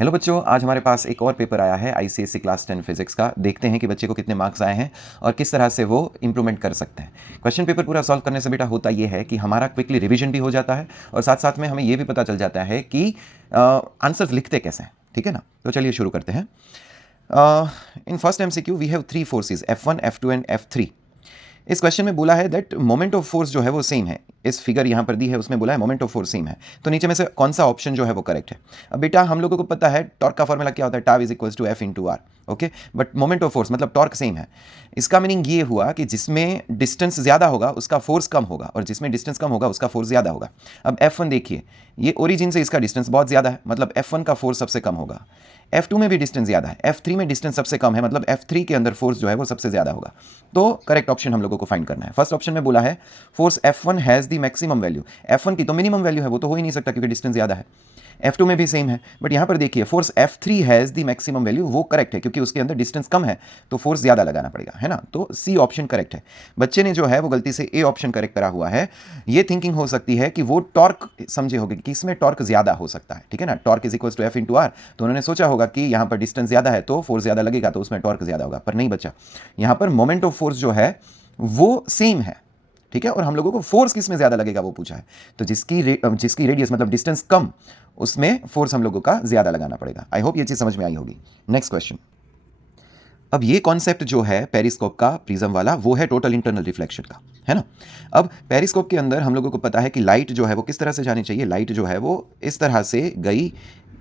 Hello बच्चों, आज हमारे पास एक और पेपर आया है आईसीएसई क्लास 10 फिजिक्स का। देखते हैं कि बच्चे को कितने मार्क्स आए हैं और किस तरह से वो इंप्रूवमेंट कर सकते हैं। क्वेश्चन पेपर पूरा सॉल्व करने से बेटा होता ये है कि हमारा क्विकली रिवीजन भी हो जाता है और साथ साथ में हमें ये भी पता चल जाता है कि आंसर्स लिखते कैसे हैं। ठीक है ना? तो चलिए शुरू करते हैं। In first MCQ we have three forces F1, F2 and F3। इस क्वेश्चन में बोला है दैट मोमेंट ऑफ फोर्स जो है वो सेम है। इस फिगर यहाँ पर दी है, उसमें बोला है मोमेंट ऑफ फोर्स सेम है। तो नीचे में से कौन सा ऑप्शन जो है वो करेक्ट है? अब बेटा हम लोगों को पता है टॉर्क का फॉर्मूला क्या होता है, tau is equals to F into R. Okay, but moment of force मतलब टॉर्क सेम है। इसका मीनिंग ये हुआ कि जिसमें डिस्टेंस ज़्यादा होगा उसका फोर्स कम होगा और जिसमें डिस्टेंस कम होगा उसका फोर्स ज़्यादा होगा। अब F1 देखिए, ये ओरिजिन से इसका डिस्टेंस बहुत ज़्यादा है, मतलब F1 का फोर्स सबसे कम होगा। F2 में भी डिस्टेंस ज़्यादा है, F3 में डिस्टेंस सबसे कम है, मतलब F3 के अंदर फोर्स जो है वो सबसे ज़्यादा होगा। तो करेक्ट ऑप्शन हम लोगों को फाइंड करना है। फर्स्ट ऑप्शन में बोला है force F1 has the maximum value. F1 की तो मिनिमम वैल्यू है, वो तो हो ही नहीं सकता क्योंकि डिस्टेंस ज़्यादा है। F2 में भी सेम है, बट यहाँ पर देखिए force F3 has the maximum value, वो करेक्ट है क्योंकि उसके अंदर डिस्टेंस कम है तो फोर्स ज़्यादा लगाना पड़ेगा, है ना? तो सी ऑप्शन करेक्ट है। बच्चे ने जो है वो गलती से ए ऑप्शन करेक्ट करा हुआ है। ये थिंकिंग हो सकती है कि वो टॉर्क समझे होंगे कि इसमें टॉर्क ज़्यादा हो सकता है। ठीक है ना? Torque is equals to F into R, तो उन्होंने सोचा होगा कि यहाँ पर डिस्टेंस ज़्यादा है तो फोर्स ज़्यादा लगेगा तो उसमें टॉर्क ज़्यादा होगा, पर नहीं बच्चा। यहाँ पर मोमेंट ऑफ फोर्स जो है वो सेम है। ठीक है, और हम लोगों को फोर्स किस में ज्यादा लगेगा वो पूछा है। तो जिसकी रेडियस मतलब डिस्टेंस कम, उसमें फोर्स हम लोगों का ज्यादा लगाना पड़ेगा। आई होप ये चीज समझ में आई होगी। Next question. अब ये कॉन्सेप्ट जो है पेरिस्कोप का प्रिज्म वाला, वो है टोटल इंटरनल रिफ्लेक्शन का, है ना? अब पेरिस्कोप के अंदर हम लोगों को पता है कि लाइट जो है वो किस तरह से जानी चाहिए। लाइट जो है वो इस तरह से गई,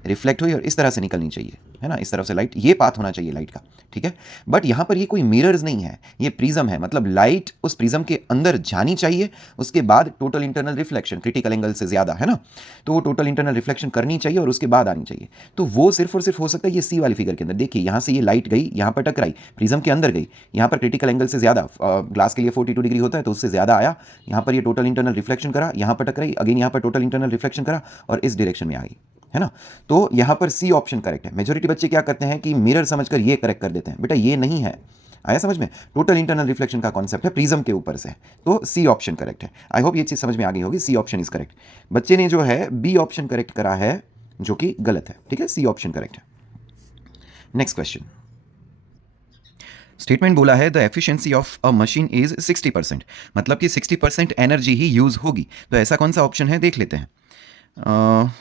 रिफ्लेक्ट हुई और इस तरह से निकलनी चाहिए, है ना? इस तरफ से लाइट, ये पाथ होना चाहिए लाइट का। ठीक है, बट यहाँ पर ये कोई मिरर्स नहीं है, ये प्रिज्म है, मतलब लाइट उस प्रिज्म के अंदर जानी चाहिए, उसके बाद total internal reflection critical angle से ज़्यादा, है ना? तो वो टोटल इंटरनल रिफ्लेक्शन करनी चाहिए और उसके बाद आनी चाहिए। तो वो सिर्फ और सिर्फ हो सकता है ये सी वाली फिगर के अंदर। देखिए यहाँ से ये लाइट गई, यहाँ पर टकराई, प्रिज्म के अंदर गई, यहाँ पर क्रिटिकल एंगल से ज़्यादा, ग्लास के लिए 42 डिग्री होता है तो उससे ज़्यादा आया, यहाँ पर ये टोटल इंटरनल रिफ्लेक्शन करा, यहाँ पर टकराई, अगेन यहाँ पर टोटल इंटरनल रिफ्लेक्शन करा और इस डायरेक्शन में आ गई, है ना? तो यहां पर सी ऑप्शन करेक्ट है। मेजॉरिटी बच्चे क्या करते हैं कि मिरर समझकर ये करेक्ट कर देते हैं, बेटा ये नहीं है। आया समझ में? टोटल इंटरनल रिफ्लेक्शन का कॉन्सेप्ट है प्रिज्म के ऊपर से, तो सी ऑप्शन करेक्ट है। आई होप ये चीज समझ में आ गई होगी। C option is correct. बच्चे ने जो है बी ऑप्शन करेक्ट करा है, जो कि गलत है। ठीक है, सी ऑप्शन करेक्ट है। Next question. स्टेटमेंट बोला है the efficiency of a machine is 60%, मतलब कि 60% एनर्जी ही यूज होगी। तो ऐसा कौन सा ऑप्शन है देख लेते हैं।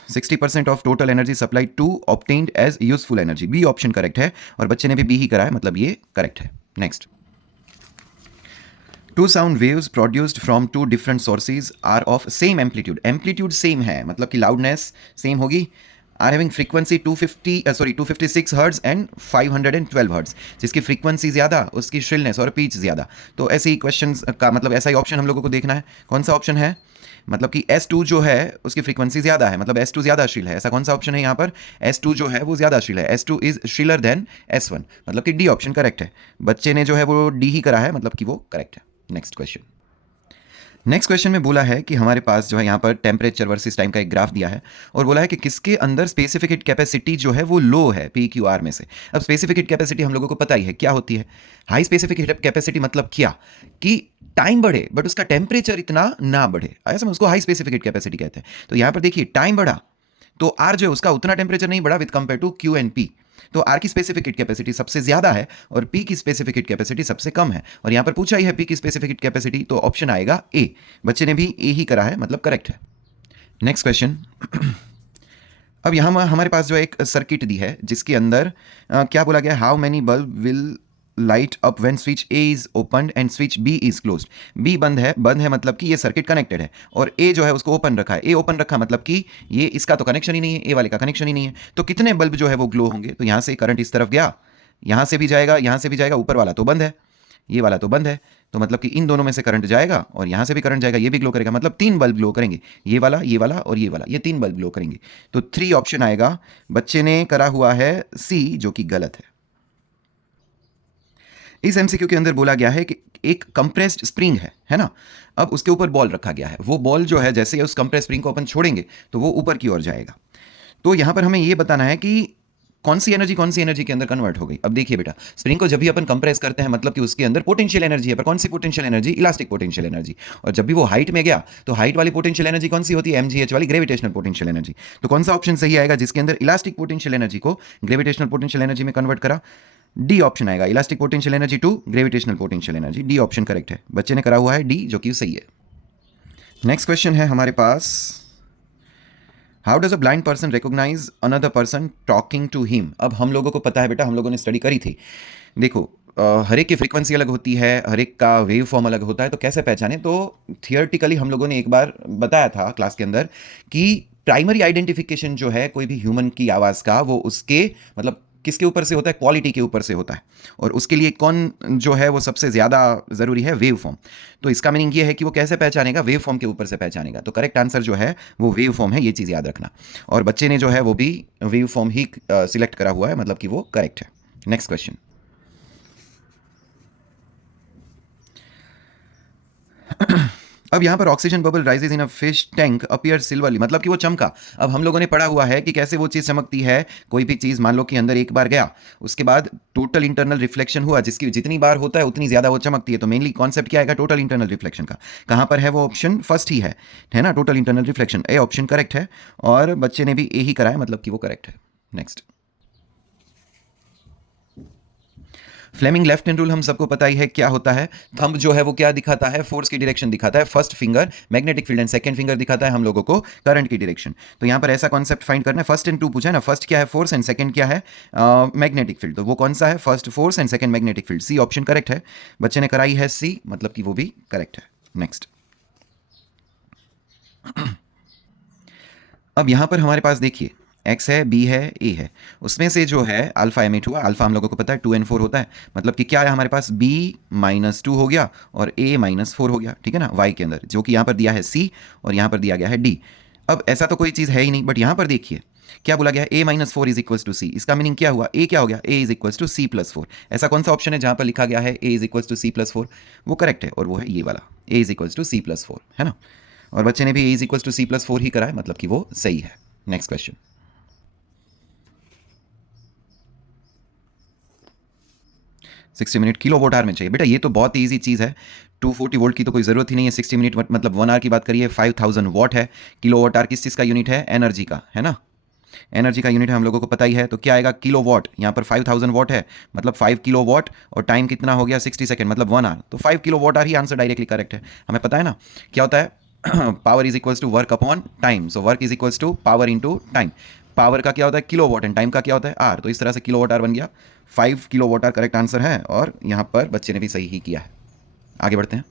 60% of total energy supply to obtained as useful energy, B option correct है और बच्चे ने भी बी ही करा है, मतलब ये करेक्ट है। Next. Two sound waves produced from two different sources are of same amplitude, amplitude same है मतलब कि लाउडनेस सेम होगी, are having frequency 256 hertz and 512 hertz, जिसकी फ्रीक्वेंसी ज़्यादा उसकी श्रिलनेस और पीच ज़्यादा। तो ऐसे ही क्वेश्चन का मतलब ऐसा ही ऑप्शन हम लोगों को देखना है। कौन सा ऑप्शन है? मतलब कि S2 जो है उसकी फ्रीक्वेंसी ज़्यादा है, मतलब S2 ज़्यादा श्रिल है। ऐसा कौन सा ऑप्शन है यहाँ पर? S2 जो है वो ज़्यादा श्रिल है, S2 इज श्रिलर देन S1, मतलब कि डी ऑप्शन करेक्ट है। बच्चे ने जो है वो डी ही करा है, मतलब कि वो करेक्ट है। Next question. नेक्स्ट क्वेश्चन में बोला है कि हमारे पास जो है यहाँ पर टेम्परेचर वर्सेस टाइम का एक ग्राफ दिया है और बोला है कि किसके अंदर स्पेसिफिक हीट कैपेसिटी जो है वो लो है PQR में से। अब स्पेसिफिक हीट कैपेसिटी हम लोगों को पता ही है क्या होती है। हाई स्पेसिफिक हीट कैपेसिटी मतलब क्या कि टाइम बढ़े बट उसका टेम्परेचर इतना ना बढ़े, आया समझ? उसको हाई स्पेसिफिक हीट कैपेसिटी कहते हैं। तो यहाँ पर देखिए टाइम बढ़ा तो आर जो है उसका उतना टेम्परेचर नहीं बढ़ा with compare to Q and P. तो आर की स्पेसिफिक हीट कैपेसिटी सबसे ज्यादा है और पी की स्पेसिफिक हीट कैपेसिटी सबसे कम है, और यहां पर पूछा ही है पी की स्पेसिफिक हीट कैपेसिटी, तो ऑप्शन आएगा ए। बच्चे ने भी ए ही करा है, मतलब करेक्ट है। Next question. अब यहां हमारे पास जो एक सर्किट दी है जिसके अंदर क्या बोला गया, how many bulb will light up when switch A is open and switch B is closed. B बंद है मतलब कि ये सर्किट कनेक्टेड है और ए जो है उसको ओपन रखा है। ए ओपन रखा मतलब कि ये इसका तो कनेक्शन ही नहीं है, ए वाले का कनेक्शन ही नहीं है। तो कितने बल्ब जो है वो ग्लो होंगे? तो यहां से करंट इस तरफ गया, यहां से भी जाएगा, यहां से भी जाएगा, ऊपर वाला तो बंद है, ये वाला तो बंद है, तो मतलब कि इन दोनों में से करंट जाएगा और यहां से भी करंट जाएगा, ये भी ग्लो करेगा, मतलब 3 बल्ब ग्लो करेंगे, ये वाला और ये वाला, ये 3 बल्ब ग्लो करेंगे। तो 3 ऑप्शन आएगा। बच्चे ने करा हुआ है सी, जो कि गलत है। इस एमसीक्यू के अंदर बोला गया है कि एक कंप्रेस्ड स्प्रिंग है ना? अब उसके ऊपर बॉल रखा गया है, वो बॉल जो है जैसे उस कंप्रेस्ड स्प्रिंग को अपन छोड़ेंगे तो वो ऊपर की ओर जाएगा। तो यहां पर हमें ये बताना है कि कौन सी एनर्जी के अंदर कन्वर्ट हो गई? अब देखिए बेटा, स्प्रिंग को जब भी अपन कंप्रेस करते हैं मतलब कि उसके अंदर पोटेंशियल एनर्जी है, पर कौन सी potential energy? Elastic potential energy. और जब भी वो हाइट में गया तो हाइट वाली पोटेंशियल एनर्जी कौन सी होती है? mgh वाली ग्रेविटेशनल पोटेंशियल एनर्जी। तो कौन सा ऑप्शन सही आएगा जिसके अंदर इलास्टिक पोटेंशियल एनर्जी को ग्रेविटेशनल पोटेंशियल एनर्जी में कन्वर्ट करा? डी ऑप्शन आएगा, elastic potential energy to gravitational potential energy. D option correct है, बच्चे ने करा हुआ है डी, जो कि सही है। नेक्स्ट क्वेश्चन है हमारे पास, how does a blind person recognise another person talking to him? अब हम लोगों को पता है बेटा, हम लोगों ने स्टडी करी थी। देखो, हर एक की फ्रीक्वेंसी अलग होती है, हर एक का वेव फॉर्म अलग होता है, तो कैसे पहचाने? तो थियोरटिकली हम लोगों ने एक बार बताया था क्लास के अंदर कि प्राइमरी आइडेंटिफिकेशन जो है कोई भी ह्यूमन की आवाज़ का, वो उसके मतलब किसके ऊपर से होता है? क्वालिटी के ऊपर से होता है। और उसके लिए कौन जो है वो सबसे ज़्यादा ज़रूरी है? Wave form. तो इसका मीनिंग ये है कि वो कैसे पहचानेगा? वेव फॉर्म के ऊपर से पहचानेगा। तो करेक्ट आंसर जो है वो वेव फॉर्म है, ये चीज़ याद रखना। और बच्चे ने जो है वो भी वेव फॉर्म ही सिलेक्ट करा हुआ है, मतलब कि वो करेक्ट है। नेक्स्ट क्वेश्चन, अब यहाँ पर oxygen bubble rises in a fish tank appear silvery, मतलब कि वो चमका। अब हम लोगों ने पढ़ा हुआ है कि कैसे वो चीज़ चमकती है। कोई भी चीज़ मान लो कि अंदर एक बार गया, उसके बाद टोटल इंटरनल रिफ्लेक्शन हुआ, जिसकी जितनी बार होता है उतनी ज़्यादा वो चमकती है। तो मेनली कॉन्सेप्ट क्या आएगा? टोटल इंटरनल रिफ्लेक्शन का। कहाँ पर है वो ऑप्शन? फर्स्ट ही है ना, total internal reflection. A option correct है, और बच्चे ने भी ए ही करा है, मतलब कि वो करेक्ट है। Next, Fleming left hand rule हम सबको पता ही है क्या होता है। थंब जो है वो क्या दिखाता है? फोर्स की डायरेक्शन दिखाता है। First finger magnetic field and second finger दिखाता है हम लोगों को करंट की डायरेक्शन। तो यहाँ पर ऐसा कॉन्सेप्ट फाइंड करना है। फर्स्ट एंड टू पूछा है ना, फर्स्ट क्या है? फोर्स एंड सेकंड क्या है? Magnetic field. तो वो कौन सा है? First force and second magnetic field. C option correct है, बच्चे ने कराई है सी, मतलब कि वो भी करेक्ट है। नेक्स्ट, अब यहाँ पर हमारे पास देखिए x है, b है, a है। उसमें से जो है अल्फा एमिट हुआ। अल्फा हम लोगों को पता है 2 and 4 होता है, मतलब कि क्या है हमारे पास? b -2 हो गया और a -4 हो गया, ठीक है ना, y के अंदर, जो कि यहाँ पर दिया है c और यहाँ पर दिया गया है d। अब ऐसा तो कोई चीज़ है ही नहीं, बट यहाँ पर देखिए क्या बोला गया है? a -4 is equals to c। इसका मीनिंग क्या हुआ? a क्या हो गया? a is equals to c + 4। ऐसा कौन सा ऑप्शन है जहाँ पर लिखा गया है a is equals to c + 4? वो करेक्ट है, और वो है ये वाला, a is equals to c + 4, है ना। और बच्चे ने भी a is equals to c + 4 ही करा है, मतलब कि वो सही है। Next question, 60 minute kilowatt hour में चाहिए। बेटा ये तो बहुत ईजी चीज़ है, 240 वोल्ट की तो कोई ज़रूरत ही नहीं है। 60 मिनट मतलब 1 आवर की बात करिए, 5000 वॉट है। किलो वोट आवर किस चीज़ का यूनिट है? एनर्जी का, है ना। एनर्जी का यूनिट है, हम लोगों को पता ही है। तो क्या आएगा? Kilo watt. यहाँ पर 5000 वॉट है, मतलब 5 किलो वॉट, और टाइम कितना हो गया? 60 सेकेंड, मतलब 1 आवर। तो 5 किलो वॉट आवर ही आंसर डायरेक्टली करेक्ट है। हमें पता है ना क्या होता है? Power is equals to work upon time. So work is equals to power into time. Power का क्या होता है? किलो वॉट, एंड टाइम का क्या होता है? आर। तो इस तरह से किलो वॉट आवर बन गया। 5 kilowatt hour correct answer है, और यहाँ पर बच्चे ने भी सही ही किया है। आगे बढ़ते हैं।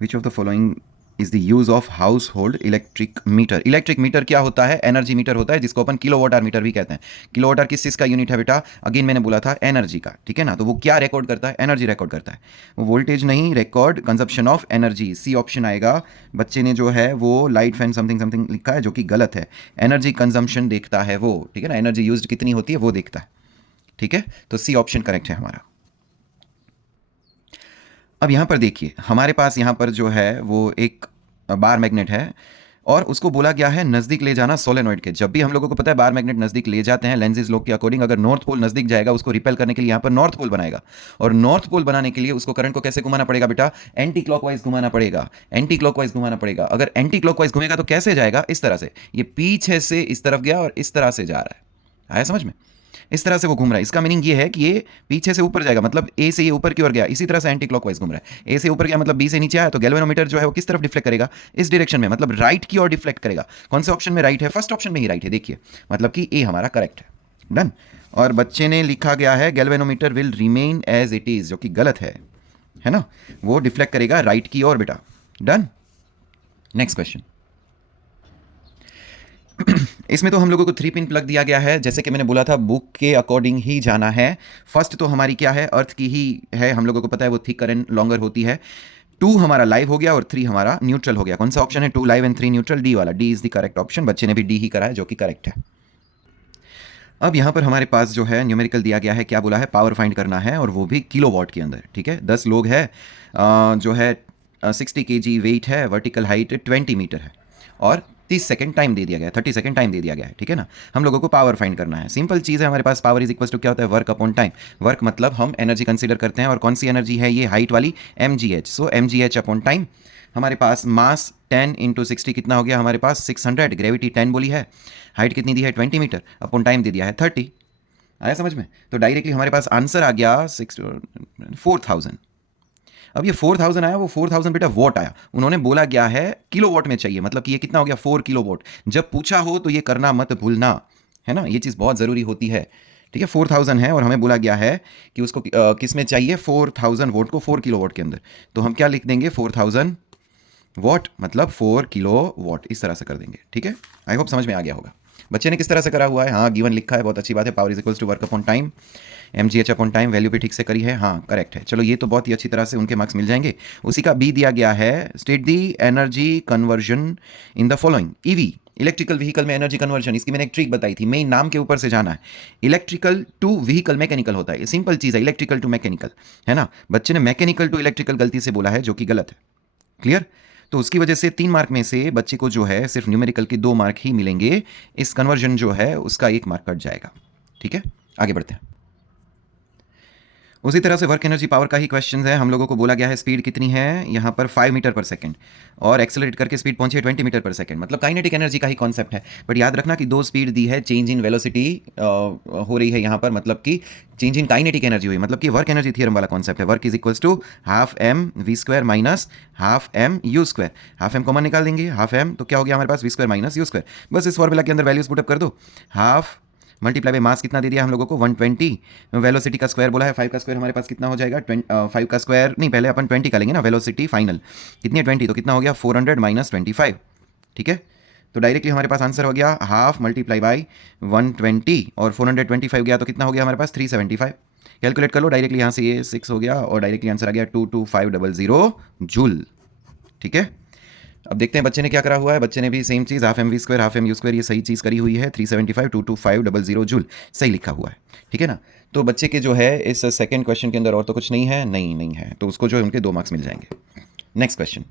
Which of the following is the use of house hold electric meter? Electric meter क्या होता है? एनर्जी मीटर होता है, जिसको अपन किलो वॉट आवर मीटर भी कहते हैं। किलो वॉट आवर किस चीज़ का यूनिट है बेटा? अगेन मैंने बोला था एनर्जी का, ठीक है ना। तो वो क्या रिकॉर्ड करता है? एनर्जी रिकॉर्ड करता है। वो वोल्टेज नहीं, record consumption of energy. C option आएगा। बच्चे ने जो है वो लाइट फैन समथिंग समथिंग लिखा है, जो कि गलत है। एनर्जी कंजम्पशन देखता है वो, ठीक है ना, एनर्जी यूज कितनी होती है वो देखता है, ठीक है। तो सी ऑप्शन करेक्ट है हमारा। अब यहाँ पर देखिए हमारे पास यहाँ पर जो है वो एक बार मैग्नेट है, और उसको बोला गया है नज़दीक ले जाना सोलेनॉइड के। जब भी हम लोगों को पता है बार मैग्नेट नज़दीक ले जाते हैं लेंजिस लॉ के अकॉर्डिंग, अगर नॉर्थ पोल नज़दीक जाएगा उसको रिपेल करने के लिए यहाँ पर नॉर्थ पोल बनाएगा। और नॉर्थ पोल बनाने के लिए उसको करंट को कैसे घुमाना पड़ेगा बेटा? एंटी क्लॉकवाइज घुमाना पड़ेगा। एंटी क्लॉकवाइज घुमाना पड़ेगा। अगर एंटी क्लॉकवाइज घूमेगा तो कैसे जाएगा? इस तरह से। ये पीछे से इस तरफ गया और इस तरह से जा रहा है, आया समझ में? इस तरह से वो घूम रहा है। इसका मीनिंग ये है कि ये पीछे से ऊपर जाएगा, मतलब ए से ये ऊपर की ओर गया, इसी तरह से एंटी क्लॉकवाइज घूम रहा है। ए से ऊपर गया मतलब बी से नीचे आया, तो गैल्वेनोमीटर जो है वो किस तरफ डिफ्लेक्ट करेगा? इस डायरेक्शन में, मतलब राइट की ओर डिफ्लेक्ट करेगा। कौन से ऑप्शन में राइट है? फर्स्ट ऑप्शन में ही राइट है, देखिए, मतलब कि ए हमारा करेक्ट है। डन। और बच्चे ने लिखा गया है galvanometer will remain as it is, जो कि गलत है ना। वो डिफ्लेक्ट करेगा राइट की ओर बेटा। डन। Next question. इसमें तो हम लोगों को 3 पिन प्लग दिया गया है, जैसे कि मैंने बोला था बुक के अकॉर्डिंग ही जाना है। फर्स्ट तो हमारी क्या है? अर्थ की ही है, हम लोगों को पता है वो थिक करंट लॉन्गर होती है। 2 हमारा लाइव हो गया और 3 हमारा न्यूट्रल हो गया। कौन सा ऑप्शन है? 2 लाइव एंड 3 न्यूट्रल, डी वाला। D is the correct option. बच्चे ने भी डी ही करा है, जो कि करेक्ट है। अब यहाँ पर हमारे पास जो है न्यूमेरिकल दिया गया है, क्या बोला है? पावर फाइंड करना है, और वो भी किलो वॉट के अंदर, ठीक है। 10 लोग है, जो है 60 kg वेट है, वर्टिकल हाइट 20 मीटर है। और 30 सेकंड टाइम दे दिया गया है, 30 सेकंड टाइम दे दिया गया है, ठीक है ना। हम लोगों को पावर फाइंड करना है, सिंपल चीज़ है हमारे पास। पावर इज इक्वल टू क्या होता है, वर्क अपॉन टाइम। वर्क मतलब हम एनर्जी कंसीडर करते हैं, और कौन सी एनर्जी है ये, हाइट वाली, mgh। सो mgh अपॉन टाइम। हमारे पास मास 10 इंटू 60 कितना हो गया हमारे पास 600, ग्रेविटी 10 बोली है, हाइट कितनी दी है 20 मीटर, अपॉन टाइम दे दिया है 30। आया समझ में? तो डायरेक्टली हमारे पास आंसर आ गया 4000। अब ये 4000 आया, वो 4000 बेटा वॉट आया, उन्होंने बोला गया है किलो वॉट में चाहिए, मतलब कि ये कितना हो गया 4 किलो वॉट। जब पूछा हो तो ये करना मत भूलना, है ना, ये चीज़ बहुत ज़रूरी होती है, ठीक है। 4000 है और हमें बोला गया है कि उसको किस में चाहिए, 4000 वोट को 4 किलो वॉट के अंदर। तो हम क्या लिख देंगे, 4000 वॉट मतलब 4 किलो वॉट, इस तरह से कर देंगे, ठीक है। आई होप समझ में आ गया होगा। बच्चे ने किस तरह से करा हुआ है, हाँ गिवन लिखा है, बहुत अच्छी बात है। Power is equals to work upon time, mgh upon time, value भी ठीक से करी है, हाँ करेक्ट है। चलो ये तो बहुत ही अच्छी तरह से उनके मार्क्स मिल जाएंगे। उसी का बी दिया गया है, state the energy conversion in the following. EV, electrical vehicle में एनर्जी कन्वर्जन, इसकी मैंने एक ट्रिक बताई थी, मेन नाम के ऊपर से जाना है। इलेक्ट्रिकल टू व्हीकल मैकेनिकल होता है, ये सिंपल चीज़ है, इलेक्ट्रिकल टू मैकेनिकल, है ना। बच्चे ने मैकेनिकल टू इलेक्ट्रिकल गलती से बोला है, जो कि गलत है, क्लियर। तो उसकी वजह से 3 मार्क में से बच्चे को जो है सिर्फ न्यूमेरिकल के 2 मार्क ही मिलेंगे, इस कन्वर्जन जो है उसका 1 मार्क कट जाएगा, ठीक है। आगे बढ़ते हैं। उसी तरह से वर्क एनर्जी पावर का ही क्वेश्चन है। हम लोगों को बोला गया है स्पीड कितनी है यहाँ पर 5 मीटर पर सेकंड, और एक्सेलरेट करके स्पीड पहुंची है 20 मीटर पर सेकंड, मतलब काइनेटिक एनर्जी का ही कॉन्सेप्ट है। बट याद रखना कि 2 स्पीड दी है, चेंज इन वेलोसिटी हो रही है यहाँ पर, मतलब कि चेंज इन काइनेटिक एनर्जी हुई, मतलब कि वर्क एनर्जी थ्योरम वाला कॉन्सेप्ट है। Work is equals to half M we square minus half M you square. Half m common निकाल देंगे, हाफ एम तो क्या हो गया हमारे पास v square minus u square. बस इस फॉर्मूला के अंदर वैल्यूज पुटअप कर दो। हाफ मल्टीप्लाई बाय मास कितना दे दिया हम लोगों को 120, वेलोसिटी का स्क्वायर बोला है, 5 का स्क्वायर हमारे पास कितना हो जाएगा 5 का स्क्वायर नहीं, पहले अपन 20 का लेंगे ना, वेलोसिटी फाइनल कितनी है 20, तो कितना हो गया 400 माइनस 25, ठीक है। तो डायरेक्टली हमारे पास आंसर हो गया हाफ मल्टीप्लाई बाई 120, और 425 गया तो कितना हो गया हमारे पास 375। कैलकुलेट कर लो डायरेक्टली, यहाँ से ये 6 हो गया और डायरेक्टली आंसर आ गया 22500 जूल, ठीक है। अब देखते हैं बच्चे ने क्या करा हुआ है। बच्चे ने भी सेम चीज़, half M we square half M you square, ये सही चीज़ करी हुई है। 375 22500 जूल सही लिखा हुआ है, ठीक है ना। तो बच्चे के जो है इस सेकंड क्वेश्चन के अंदर और तो कुछ नहीं है, नहीं है, तो उसको जो है उनके 2 मार्क्स मिल जाएंगे। Next question.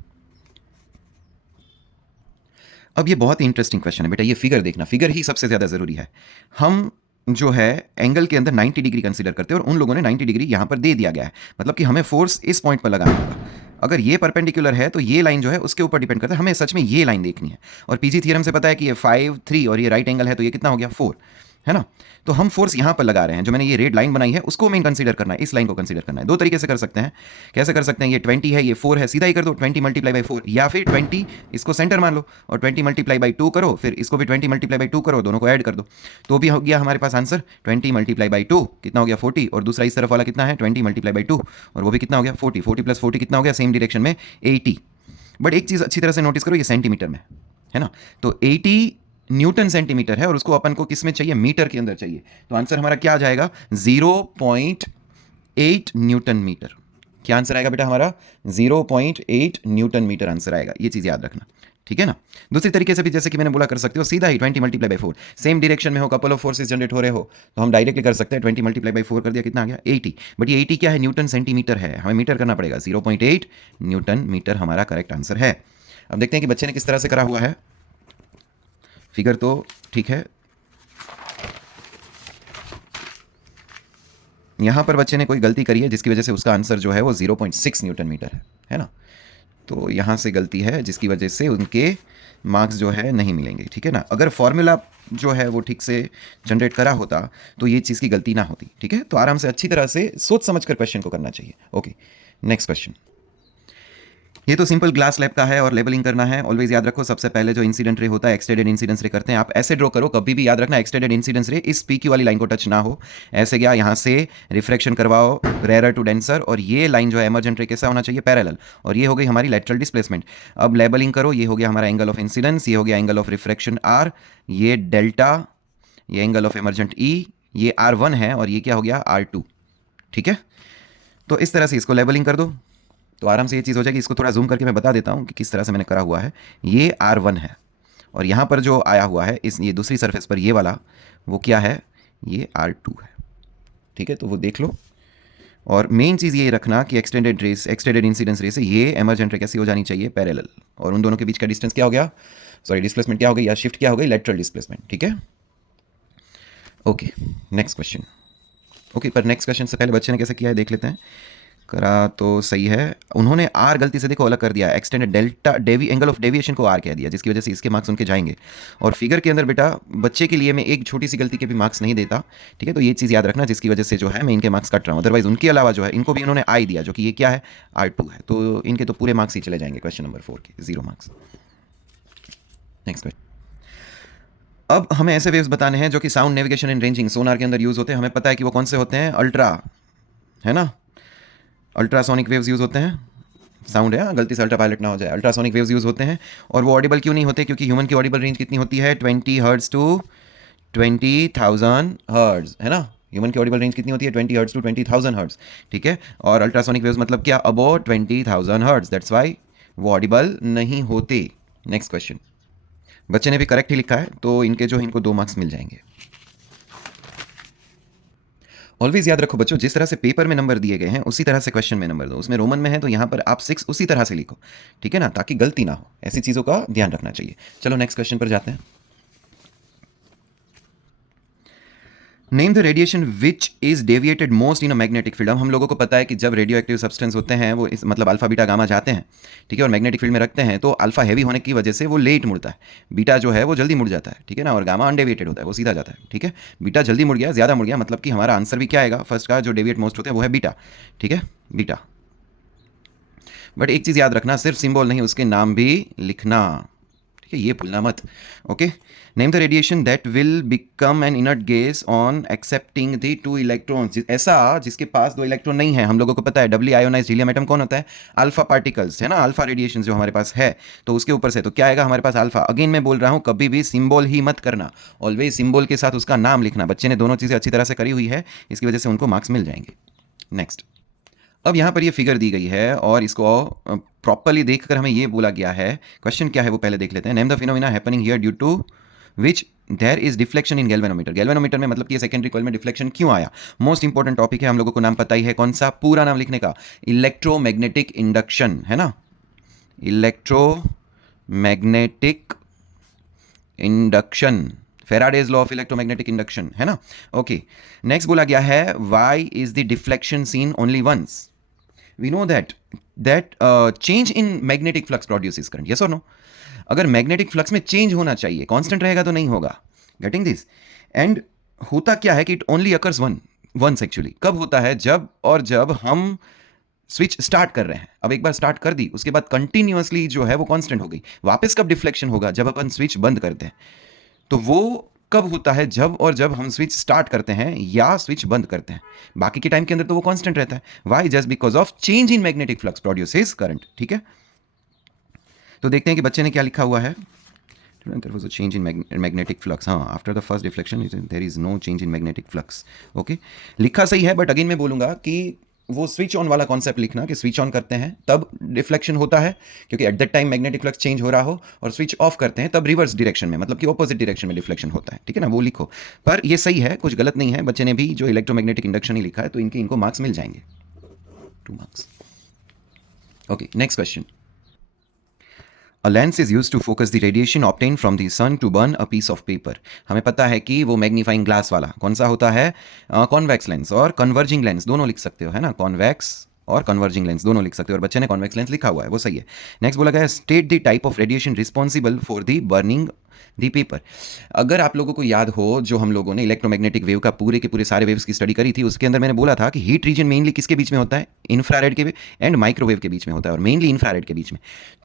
अब ये बहुत ही इंटरेस्टिंग क्वेश्चन है बेटा, ये फिगर देखना, फिगर ही सबसे ज़्यादा ज़रूरी है। हम जो है एंगल के अंदर 90 डिग्री कंसीडर करते हैं, और उन लोगों ने 90 डिग्री यहाँ पर दे दिया गया है, मतलब कि हमें फोर्स इस पॉइंट पर लगाना होगा। अगर ये परपेंडिकुलर है तो ये लाइन जो है उसके ऊपर डिपेंड करता है, हमें सच में ये लाइन देखनी है। और पीजी थ्योरम से पता है कि ये 5 3 और ये राइट एंगल है, तो ये कितना हो गया 4, है ना। तो हम फोर्स यहाँ पर लगा रहे हैं, जो मैंने ये रेड लाइन बनाई है उसको मेन कंसीडर करना है, इस लाइन को कंसीडर करना है। 2 तरीके से कर सकते हैं, कैसे कर सकते हैं, ये 20 है ये 4 है, सीधा ही कर दो 20 मल्टीप्लाई बाई 4, या फिर 20 इसको सेंटर मान लो और 20 मल्टीप्लाई बाई 2 करो, फिर इसको भी 20 मल्टीप्लाई बाई 2 करो, दोनों को ऐड कर दो, तो भी हो गया हमारे पास आंसर 20 मल्टीप्लाई बाई 2 कितना हो गया 40, और दूसरा इस तरफ वाला कितना है 20 मल्टीप्लाई बाई 2, और वो भी कितना हो गया 40, 40 प्लस 40 कितना हो गया सेम डायरेक्शन में 80। बट एक चीज़ अच्छी तरह से नोटिस करो, ये सेंटीमीटर में है ना, तो 80 न्यूटन सेंटीमीटर है, और उसको अपन को किस में चाहिए, मीटर के अंदर चाहिए। तो आंसर हमारा क्या आ जाएगा 0.8 न्यूटन मीटर। क्या आंसर आएगा बेटा हमारा 0.8 न्यूटन मीटर आंसर आएगा, ये चीज़ याद रखना, ठीक है ना। दूसरी तरीके से भी जैसे कि मैंने बोला कर सकते हो, सीधा ही 20 मल्टीप्लाई बाई 4, सेम डायरेक्शन में हो, कपल ऑफ फोर्सेस जनरेट हो रहे हो, तो हम डायरेक्टली कर सकते हैं 20 मल्टीप्लाई बाई 4 कर दिया, कितना आ गया 80। बट ये 80 क्या है, न्यूटन सेंटीमीटर है, हमें मीटर करना पड़ेगा, 0.8 न्यूटन मीटर हमारा करेक्ट आंसर है। अब देखते हैं कि बच्चे ने किस तरह से करा हुआ है। फिगर तो ठीक है, यहाँ पर बच्चे ने कोई गलती करी है जिसकी वजह से उसका आंसर जो है वो 0.6 न्यूटन मीटर है ना। तो यहाँ से गलती है जिसकी वजह से उनके मार्क्स जो है नहीं मिलेंगे, ठीक है ना। अगर फॉर्मूला जो है वो ठीक से जनरेट करा होता तो ये चीज़ की गलती ना होती, ठीक है। तो आराम से अच्छी तरह से सोच समझ कर क्वेश्चन को करना चाहिए। Okay, next question. ये तो सिंपल ग्लास लैब का है और लेबलिंग करना है। ऑलवेज याद रखो, सबसे पहले जो इंसिडेंट रे होता है एक्सटेंडेड इंसिडेंस रे करते हैं। आप ऐसे ड्रॉ करो, कभी भी याद रखना एक्सटेंडेड इंसिडेंस रे इस पीक्यू वाली लाइन को टच ना हो। ऐसे गया, यहाँ से रिफ्रैक्शन करवाओ रेयर टू डेंसर, और ये लाइन जो है एमरजेंट रे कैसा होना चाहिए, पैरेलल, और ये हो गई हमारी लेटरल डिस्प्लेसमेंट। अब लेबलिंग करो, ये हो गया हमारा एंगल ऑफ इंसिडेंस, ये हो गया एंगल ऑफ रिफ्रैक्शन आर, ये डेल्टा, ये एंगल ऑफ एमरजेंट ई, ये R1 है, और ये क्या हो गया R2, ठीक है। तो इस तरह से इसको लेबलिंग कर दो तो आराम से ये चीज़ हो जाएगी। इसको थोड़ा जूम करके मैं बता देता हूँ कि किस तरह से मैंने करा हुआ है। ये R1 है, और यहाँ पर जो आया हुआ है इस ये दूसरी सरफेस पर ये वाला वो क्या है, ये R2 है, ठीक है। तो वो देख लो, और मेन चीज़ ये रखना कि एक्सटेंडेड इंसिडेंस रे से ये एमरजेंट रे कैसी हो जानी चाहिए, पैरेलल, और उन दोनों के बीच का डिस्टेंस क्या हो गया सॉरी डिस्प्लेसमेंट क्या हो गई या शिफ्ट क्या हो गई, लेटरल डिस्प्लेसमेंट, ठीक है। Okay next question. ओके पर नेक्स्ट क्वेश्चन से पहले बच्चे ने कैसे किया है देख लेते हैं। करा तो सही है, उन्होंने आर गलती से देखो अलग कर दिया, extended delta angle of deviation को आर कह दिया, जिसकी वजह से इसके मार्क्स उनके जाएंगे। और फिगर के अंदर बेटा बच्चे के लिए मैं एक छोटी सी गलती के भी मार्क्स नहीं देता, ठीक है। तो ये चीज़ याद रखना, जिसकी वजह से जो है मैं इनके मार्क्स कट रहा हूँ। अदरवाइज उनके अलावा जो है इनको भी इन्होंने आई दिया, जो कि ये क्या है R2 है, तो इनके तो पूरे मार्क्स ही चले जाएंगे क्वेश्चन नंबर 4 के, 0 मार्क्स। Next question. अब हमें ऐसे वेव्स बताने हैं जो कि sound navigation and ranging sonar के अंदर यूज होते हैं। हमें पता है कि वो कौन से होते हैं, अल्ट्रा, है ना, अल्ट्रासोनिक वेव्स यूज होते हैं। साउंड है, गलती से अल्ट्रा पायलट ना हो जाए। अल्ट्रासोनिक वेव्स यूज होते हैं और वो ऑडिबल क्यों नहीं होते, क्योंकि ह्यूमन की ऑडिबल रेंज कितनी होती है, 20 हर्ट्ज टू 20,000 हर्ट्ज, है ना। ह्यूमन की ऑडिबल रेंज कितनी होती है, 20 हर्ट्ज टू 20,000 हर्ट्ज, ठीक है। और अल्ट्रासोनिक वेव्स मतलब क्या, अबोव 20,000 हर्ट्ज, दैट्स वाई वो ऑडिबल नहीं होते। Next question. बच्चे ने भी करेक्ट ही लिखा है, तो इनको 2 मार्क्स मिल जाएंगे। ऑलवेज याद रखो बच्चों, जिस तरह से पेपर में नंबर दिए गए हैं उसी तरह से क्वेश्चन में नंबर दो। उसमें रोमन में है तो यहाँ पर आप 6 उसी तरह से लिखो, ठीक है ना, ताकि गलती ना हो। ऐसी चीज़ों का ध्यान रखना चाहिए। चलो नेक्स्ट क्वेश्चन पर जाते हैं। Name the radiation which is deviated most in a magnetic field. अब हम लोगों को पता है कि जब रेडियो एक्टिव सब्सटेंस होते हैं वो मतलब अल्फा बीटा गामा जाते हैं, ठीक है, और मैग्नेटिक फील्ड में रखते हैं, तो अल्फा हैवी होने की वजह से वो लेट मुड़ता है, बीटा जो है वो जल्दी मुड़ जाता है, ठीक है ना, और गामा अनडेविएटेड होता है, वो सीधा जाता है, ठीक है। बीटा जल्दी मुड़ गया, ज़्यादा मुड़ गया, मतलब कि हमारा आंसर भी क्या आएगा, फर्स्ट का जो डेविएट मोस्ट होते हैं वो है बीटा, ठीक है, बीटा। बट एक चीज़ याद रखना, सिर्फ सिंबल नहीं उसके नाम भी लिखना, ठीक है, ये भूलना मत। Okay, name the radiation that will become an inert gas on accepting the 2 electrons. ऐसा जिसके पास 2 इलेक्ट्रॉन नहीं है। हम लोगों को पता है डबली आयोनाइज्ड हीलियम एटम कौन होता है, अल्फा पार्टिकल्स, है ना, अल्फा रेडिएशन जो हमारे पास है, तो उसके ऊपर से तो क्या आएगा हमारे पास अल्फा। अगेन मैं बोल रहा हूँ, कभी भी सिंबल ही मत करना, ऑलवेज सिंबल के साथ उसका नाम लिखना। बच्चे ने दोनों चीज़ें अच्छी तरह से करी हुई है, इसकी वजह से उनको मार्क्स मिल जाएंगे। नेक्स्ट। अब यहाँ पर ये फिगर दी गई है और इसको प्रॉपरली देखकर हमें ये बोला गया है, क्वेश्चन क्या है वो पहले देख लेते हैं। Name the phenomena happening here due to which there is deflection in galvanometer. Galvanometer में मतलब कि ये सेकेंडरी कॉइल में डिफ्लेक्शन क्यों आया, मोस्ट इंपॉर्टेंट टॉपिक है, हम लोगों को नाम पता ही है, कौन सा, पूरा नाम लिखने का, इलेक्ट्रोमैग्नेटिक इंडक्शन, है ना, electromagnetic induction, Faraday's law of electromagnetic induction, है ना। ओके, नेक्स्ट बोला गया है why is the deflection seen only once. We know that change in magnetic flux produces current, yes और नो। अगर मैग्नेटिक फ्लक्स में चेंज होना चाहिए, कांस्टेंट रहेगा तो नहीं होगा, गेटिंग दिस। एंड होता क्या है कि it only occurs once actually, कब होता है, जब हम स्विच स्टार्ट कर रहे हैं। अब एक बार स्टार्ट कर दी, उसके बाद कंटिन्यूअसली जो है वो कांस्टेंट हो गई। वापस कब डिफ्लेक्शन होगा, जब अपन स्विच बंद करते हैं। तो वो कब होता है, जब हम स्विच स्टार्ट करते हैं या स्विच बंद करते हैं। बाकी के टाइम के अंदर तो वो कांस्टेंट रहता है। Why, just because of change in magnetic flux produces current, ठीक है। तो देखते हैं कि बच्चे ने क्या लिखा हुआ है। There was a change in magnetic flux. हाँ, after the first deflection there is no change in magnetic flux. Okay, लिखा सही है, बट अगेन मैं बोलूंगा कि वो स्विच ऑन वाला कॉन्सेप्ट लिखना, कि स्विच ऑन करते हैं तब डिफ्लेक्शन होता है, क्योंकि at that time magnetic flux change हो रहा हो, और स्विच ऑफ करते हैं तब रिवर्स डायरेक्शन में, मतलब कि ऑपोजिट डायरेक्शन में डिफ्लेक्शन होता है, ठीक है ना, वो लिखो। पर ये सही है, कुछ गलत नहीं है। बच्चे ने भी जो इलेक्ट्रोमैग्नेटिक इंडक्शन ही लिखा है, तो इनको मार्क्स मिल जाएंगे, 2 marks. Okay, next question. A lens is used to focus the radiation obtained from the sun to burn a piece of paper. हमें पता है कि वो मैग्नीफाइंग ग्लास वाला कौन सा होता है, कॉन्वेक्स लेंस और कन्वर्जिंग लेंस दोनों लिख सकते हो, है ना, कॉन्वेक्स और कन्वर्जिंग लेंस दोनों लिख सकते हो, और बच्चे ने कॉन्वेक्स लेंस लिखा हुआ है, वो सही है। नेक्स्ट बोला गया है state the type of radiation responsible for the burning the paper. अगर आप लोगों को याद हो, जो हम लोगों ने इलेक्ट्रोमैग्नेटिक वेव का पूरे के पूरे सारे वेव्स की स्टडी करी थी, उसके अंदर मैंने बोला था कि हीट रीजन मेनली किसके बीच में होता है, इंफ्रारेड के एंड माइक्रोवेव के बीच में होता है, और मेनली इंफ्रारेड के बीच में।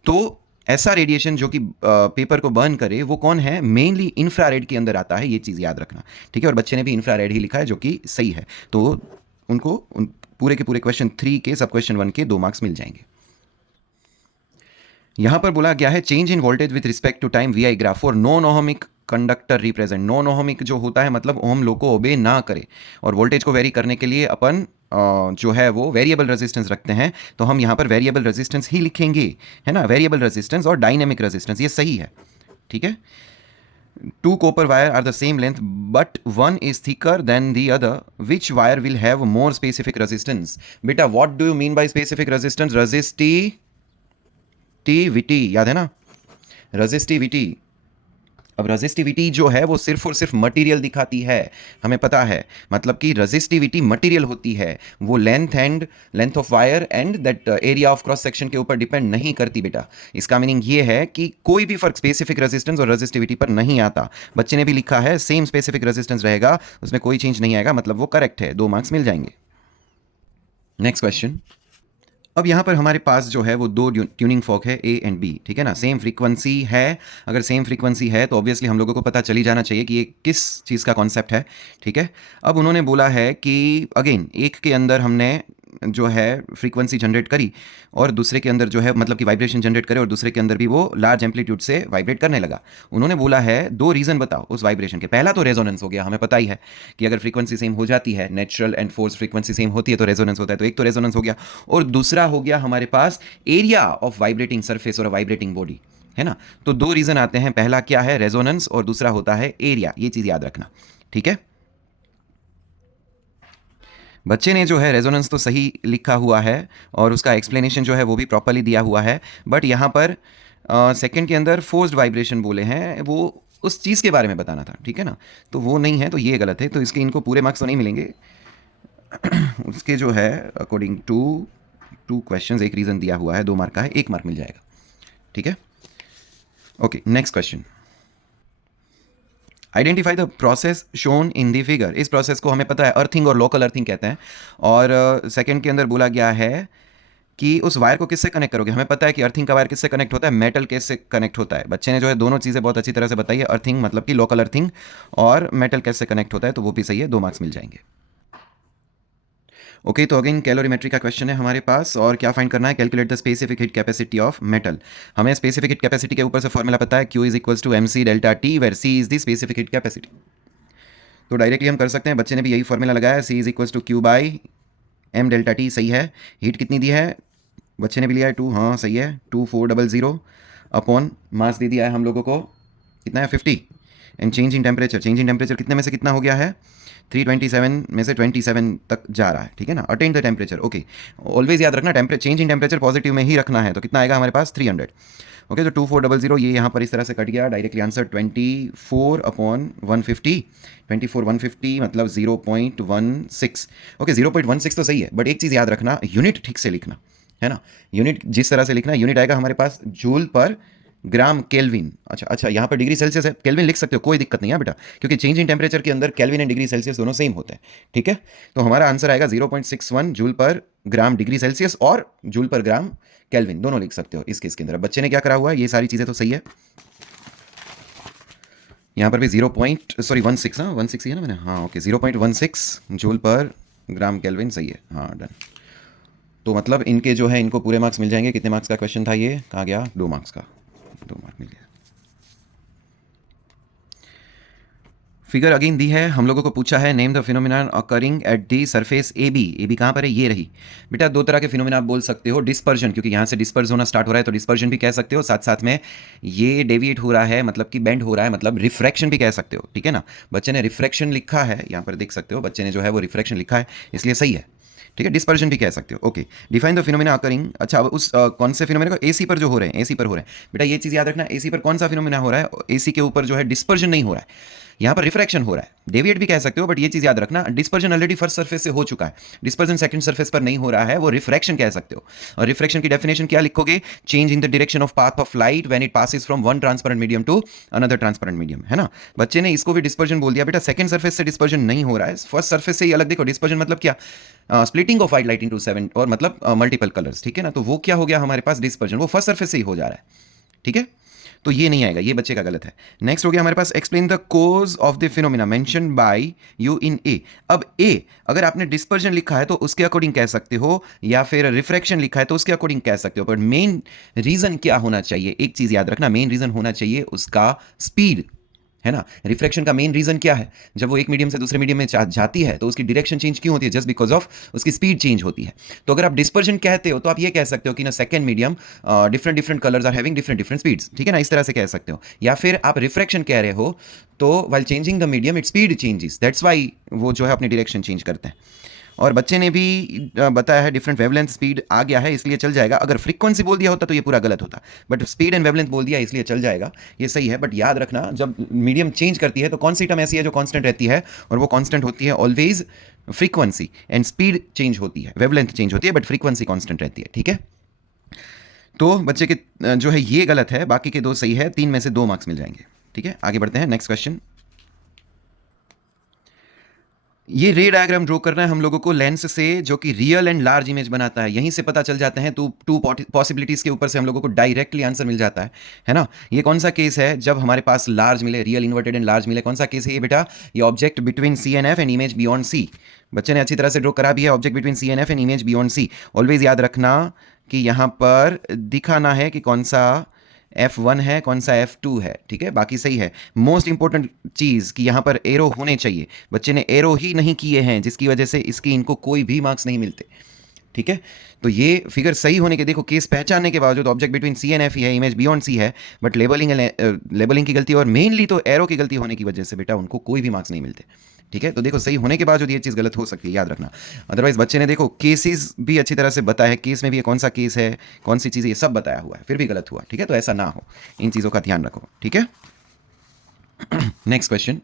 तो ऐसा रेडिएशन जो कि पेपर को बर्न करे, वो कौन है, मेनली इंफ्रारेड के अंदर आता है, ये चीज़ याद रखना, ठीक है। और बच्चे ने भी इंफ्रारेड ही लिखा है, जो कि सही है। तो उनको पूरे के पूरे क्वेश्चन 3 के सब क्वेश्चन 1 के 2 मार्क्स मिल जाएंगे। यहां पर बोला गया है change in voltage with respect to time V I graph for non ohmic conductor represent. Non ohmic जो होता है मतलब ओम लो को ओबे ना करे, और वोल्टेज को वेरी करने के लिए अपन जो है वो वेरिएबल रेजिस्टेंस रखते हैं, तो हम यहाँ पर वेरिएबल रेजिस्टेंस ही लिखेंगे, है ना, वेरिएबल रेजिस्टेंस और डायनेमिक रेजिस्टेंस, ये सही है, ठीक है। 2 copper wire are the same length but one is thicker than the other. Which wire will have more specific resistance? बेटा what do you mean by specific resistance? resistivity, याद है ना, रजिस्टिविटी। अब रजिस्टिविटी जो है वो सिर्फ और सिर्फ मटेरियल दिखाती है, हमें पता है, मतलब कि रजिस्टिविटी मटेरियल होती है, वो length of wire and that area of cross section के ऊपर डिपेंड नहीं करती बेटा। इसका मीनिंग ये है कि कोई भी फर्क स्पेसिफिक रेजिस्टेंस और रजिस्टिविटी पर नहीं आता। बच्चे ने भी लिखा है सेम स्पेसिफिक रेजिस्टेंस रहेगा, उसमें कोई चेंज नहीं आएगा, मतलब वो करेक्ट है, 2 मार्क्स मिल जाएंगे। Next question. अब यहाँ पर हमारे पास जो है वो 2 ट्यूनिंग फॉर्क है A एंड B, ठीक है ना, सेम फ्रीक्वेंसी है। अगर सेम फ्रीक्वेंसी है तो ऑब्वियसली हम लोगों को पता चली जाना चाहिए कि ये किस चीज़ का कॉन्सेप्ट है, ठीक है। अब उन्होंने बोला है कि अगेन एक के अंदर हमने जो है फ्रीक्वेंसी जनरेट करी और दूसरे के अंदर जो है मतलब कि वाइब्रेशन जनरेट करे और दूसरे के अंदर भी वो लार्ज एम्पलीट्यूड से वाइब्रेट करने लगा। उन्होंने बोला है 2 रीज़न बताओ उस वाइब्रेशन के। पहला तो रेजोनेंस हो गया, हमें पता ही है कि अगर फ्रीक्वेंसी सेम हो जाती है, natural and force frequency same होती है तो रेजोनेंस होता है, तो एक तो रेजोनेंस हो गया। और दूसरा हो गया हमारे पास एरिया ऑफ वाइब्रेटिंग सरफेस और वाइब्रेटिंग बॉडी, है ना। तो 2 रीज़न आते हैं, पहला क्या है रेजोनेंस और दूसरा होता है एरिया, ये चीज़ याद रखना, ठीक है। बच्चे ने जो है रेजोनेंस तो सही लिखा हुआ है और उसका एक्सप्लेनेशन जो है वो भी प्रॉपर्ली दिया हुआ है, बट यहाँ पर सेकंड के अंदर फोर्स्ड वाइब्रेशन बोले हैं, वो उस चीज़ के बारे में बताना था, ठीक है ना, तो वो नहीं है, तो ये गलत है, तो इसके इनको पूरे मार्क्स तो नहीं मिलेंगे। उसके जो है अकॉर्डिंग टू 2 क्वेश्चंस, एक रीज़न दिया हुआ है, 2 मार्क का है, 1 मार्क मिल जाएगा, ठीक है। Okay, next question. Identify the process shown in the figure. इस प्रोसेस को हमें पता है अर्थिंग और लोकल अर्थिंग कहते हैं। और सेकंड के अंदर बोला गया है कि उस वायर को किससे कनेक्ट करोगे। हमें पता है कि अर्थिंग का वायर किससे कनेक्ट होता है, मेटल कैसे कनेक्ट होता है। बच्चे ने जो है दोनों चीज़ें बहुत अच्छी तरह से बताई है, अर्थिंग मतलब कि लोकल अर्थिंग और मेटल कैसे कनेक्ट होता है, तो वो भी सही है, 2 मार्क्स मिल जाएंगे। ओके, तो अगेन कैलोरीमेट्री का क्वेश्चन है हमारे पास और क्या फाइंड करना है, calculate the specific heat capacity of metal. हमें स्पेसिफिक हीट कैपेसिटी के ऊपर से फॉर्मूला पता है, Q is equals to MC delta T, where C is the specific heat capacity. तो डायरेक्टली हम कर सकते हैं, बच्चे ने भी यही फॉर्मूला लगाया, C is equals to Q by M delta T, सही है। हीट कितनी दी है, बच्चे ने भी लिया है 2, हाँ सही है, 2400 अपॉन मास दे दिया है हम लोगों को, कितना है 50, and change in temperature, change in temperature कितने में से कितना हो गया है, 327 में से 27 तक जा रहा है, ठीक है ना। Attain the temperature, okay, always याद रखना चेंज इन टेम्परेचर पॉजिटिव में ही रखना है, तो कितना आएगा हमारे पास 300। ओके, तो 2400 ये यहाँ पर इस तरह से कट गया, डायरेक्टली आंसर 24 अपॉन 150, 24 मतलब 0.16। ओके, 0.16 तो सही है, बट एक चीज़ याद रखना, यूनिट ठीक से लिखना, है ना। यूनिट जिस तरह से लिखना, यूनिट आएगा हमारे पास जूल पर ग्राम केल्विन। अच्छा, यहाँ पर डिग्री सेल्सियस है, केल्विन लिख सकते हो, कोई दिक्कत नहीं है बेटा, क्योंकि चेंज इन टेम्परेचर के अंदर केल्विन एंड डिग्री सेल्सियस दोनों सेम होते हैं, ठीक है। तो हमारा आंसर आएगा 0.61 जूल पर ग्राम डिग्री सेल्सियस और जूल पर ग्राम केल्विन, दोनों लिख सकते हो इस केस के अंदर। बच्चे ने क्या करा हुआ है, ये सारी चीज़ें तो सही है। यहाँ पर भी 0.16, हाँ 16 है ना मैंने, हाँ ओके, 0.16 जूल पर ग्राम केल्विन, सही है, हाँ डन। तो मतलब इनके जो है इनको पूरे मार्क्स मिल जाएंगे। कितने मार्क्स का क्वेश्चन था ये, कहाँ गया, 2 मार्क्स का, 2 मार्क मिल गया। फिगर अगेन दी है, हम लोगों को पूछा है name the phenomenon occurring at the surface A B कहाँ पर है, ये रही बेटा। 2 तरह के फिनोमिना आप बोल सकते हो, डिस्पर्जन, क्योंकि यहाँ से डिस्पर्ज होना स्टार्ट हो रहा है तो डिस्पर्जन भी कह सकते हो, साथ साथ में ये डेविएट हो रहा है मतलब कि बेंड हो रहा है, मतलब रिफ्रैक्शन भी कह सकते हो, ठीक है ना। बच्चे ने रिफ्रैक्शन लिखा है, यहाँ पर देख सकते हो बच्चे ने जो है वो रिफ्रैक्शन लिखा है, इसलिए सही है, ठीक है। डिस्पर्जन भी कह सकते हो। Okay, define the phenomena occurring. अच्छा, अब उस कौन से फिनोमिना को, एसी पर जो हो रहे हैं, एसी पर हो रहे हैं बेटा, ये चीज़ याद रखना, एसी पर कौन सा फिनोमिना हो रहा है, एसी के ऊपर जो है डिस्पर्जन नहीं हो रहा है, यहाँ पर रिफ्रैक्शन हो रहा है। डेविएट भी कह सकते हो, बट ये चीज़ याद रखना, डिस्पर्जन ऑलरेडी फर्स्ट सरफेस से हो चुका है, डिस्पर्जन सेकंड सरफेस पर नहीं हो रहा है, वो रिफ्रैक्शन कह सकते हो। और रिफ्रैक्शन की डेफिनेशन क्या लिखोगे, change in the direction of path of light when it passes from one transparent medium to another transparent medium, है ना। बच्चे ने इसको भी डिस्पर्जन बोल दिया बेटा, सेकंड सरफेस से डिस्पर्जन नहीं हो रहा है, फर्स्ट सरफेस से ही अलग। देखो डिस्पर्जन मतलब क्या, splitting of white light into 7 और मतलब मल्टीपल कलर्स, ठीक है ना। तो वो क्या हो गया हमारे पास डिस्पर्जन, वो फर्स्ट सरफेस से ही हो जा रहा है, ठीक है। तो ये नहीं आएगा, ये बच्चे का गलत है। नेक्स्ट हो गया हमारे पास, explain the cause of the phenomena mentioned by you in A. अब ए अगर आपने डिस्पर्जन लिखा है तो उसके अकॉर्डिंग कह सकते हो, या फिर रिफ्रैक्शन लिखा है तो उसके अकॉर्डिंग कह सकते हो, पर मेन रीजन क्या होना चाहिए, एक चीज याद रखना, मेन रीजन होना चाहिए उसका स्पीड, है ना। रिफ्रैक्शन का मेन रीजन क्या है, जब वो एक मीडियम से दूसरे मीडियम में जाती है तो उसकी डायरेक्शन चेंज क्यों होती है, जस्ट बिकॉज ऑफ उसकी स्पीड चेंज होती है। तो अगर आप डिस्पर्जन कहते हो तो आप ये कह सकते हो कि ना second medium different colours are having different speeds, ठीक है ना, इस तरह से कह सकते हो। या फिर आप रिफ्रैक्शन कह रहे हो तो while changing the medium it speed changes, that's why वो जो है अपनी डायरेक्शन चेंज करते हैं। और बच्चे ने भी बताया है डिफरेंट वेवलेंथ स्पीड आ गया है इसलिए चल जाएगा। अगर फ्रीक्वेंसी बोल दिया होता तो ये पूरा गलत होता, बट स्पीड एंड वेवलेंथ बोल दिया इसलिए चल जाएगा, ये सही है। बट याद रखना जब मीडियम चेंज करती है तो कौन सी टर्म ऐसी है जो कांस्टेंट रहती है, और वो कांस्टेंट होती है always frequency, and speed change होती है, वेवलेंथ चेंज होती है, बट फ्रीक्वेंसी कांस्टेंट रहती है। ठीक है, तो बच्चे के जो है ये गलत है, बाकी के 2 सही है, 3 में से 2 मार्क्स मिल जाएंगे। ठीक है, आगे बढ़ते हैं। नेक्स्ट क्वेश्चन, ये रे डायग्राम ड्रॉ करना है हम लोगों को लेंस से जो कि रियल एंड लार्ज इमेज बनाता है, यहीं से पता चल जाते हैं। तो 2 पॉसिबिलिटीज के ऊपर से हम लोगों को डायरेक्टली आंसर मिल जाता है ना। ये कौन सा केस है जब हमारे पास लार्ज मिले, रियल इन्वर्टेड एंड लार्ज मिले, कौन सा केस है ये बेटा? ये object between C and F and image beyond C. बच्चे ने अच्छी तरह से ड्रॉ करा भी है, object between C and F and image beyond C. Always याद रखना कि यहाँ पर दिखाना है कि कौन सा F1 है, कौन सा F2 है। ठीक है, बाकी सही है। मोस्ट इंपॉर्टेंट चीज़ कि यहाँ पर एरो होने चाहिए, बच्चे ने एरो ही नहीं किए हैं, जिसकी वजह से इसकी इनको कोई भी मार्क्स नहीं मिलते। ठीक है, तो ये फिगर सही होने के, देखो केस पहचानने के बावजूद object between C and F ही है, इमेज बियॉन्ड सी है, बट लेबलिंग की गलती और मेनली तो एरो की गलती होने की वजह से बेटा उनको कोई भी मार्क्स नहीं मिलते। ठीक है, तो देखो सही होने के बावजूद ये चीज़ गलत हो सकती है, याद रखना। अदरवाइज बच्चे ने देखो केसेस भी अच्छी तरह से बताया है, केस में भी ये कौन सा केस है, कौन सी चीज़, ये सब बताया हुआ है, फिर भी गलत हुआ। ठीक है, तो ऐसा ना हो, इन चीज़ों का ध्यान रखो। ठीक है, नेक्स्ट क्वेश्चन।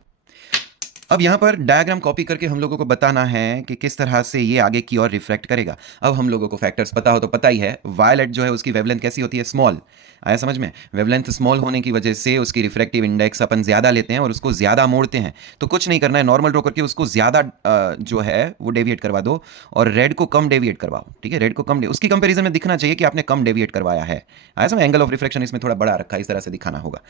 अब यहाँ पर डायग्राम कॉपी करके हम लोगों को बताना है कि किस तरह से ये आगे की ओर रिफ्लेक्ट करेगा। अब हम लोगों को फैक्टर्स पता हो तो पता ही है, वायलेट जो है उसकी वेवलेंथ कैसी होती है? स्मॉल। आया समझ में? वेवलेंथ स्मॉल होने की वजह से उसकी रिफ्रैक्टिव इंडेक्स अपन ज़्यादा लेते हैं और उसको ज़्यादा मोड़ते हैं। तो कुछ नहीं करना है, नॉर्मल ड्रॉ करके उसको ज़्यादा जो है वो डेविएट करवा दो, और रेड को कम डेविएट करवाओ। ठीक है, रेड को कम, उसकी कंपेरिजन में दिखना चाहिए कि आपने कम डेविएट करवाया है। आया समझ? एंगल ऑफ रिफ्लेक्शन इसमें थोड़ा बड़ा रखा है, इस तरह से दिखाना होगा।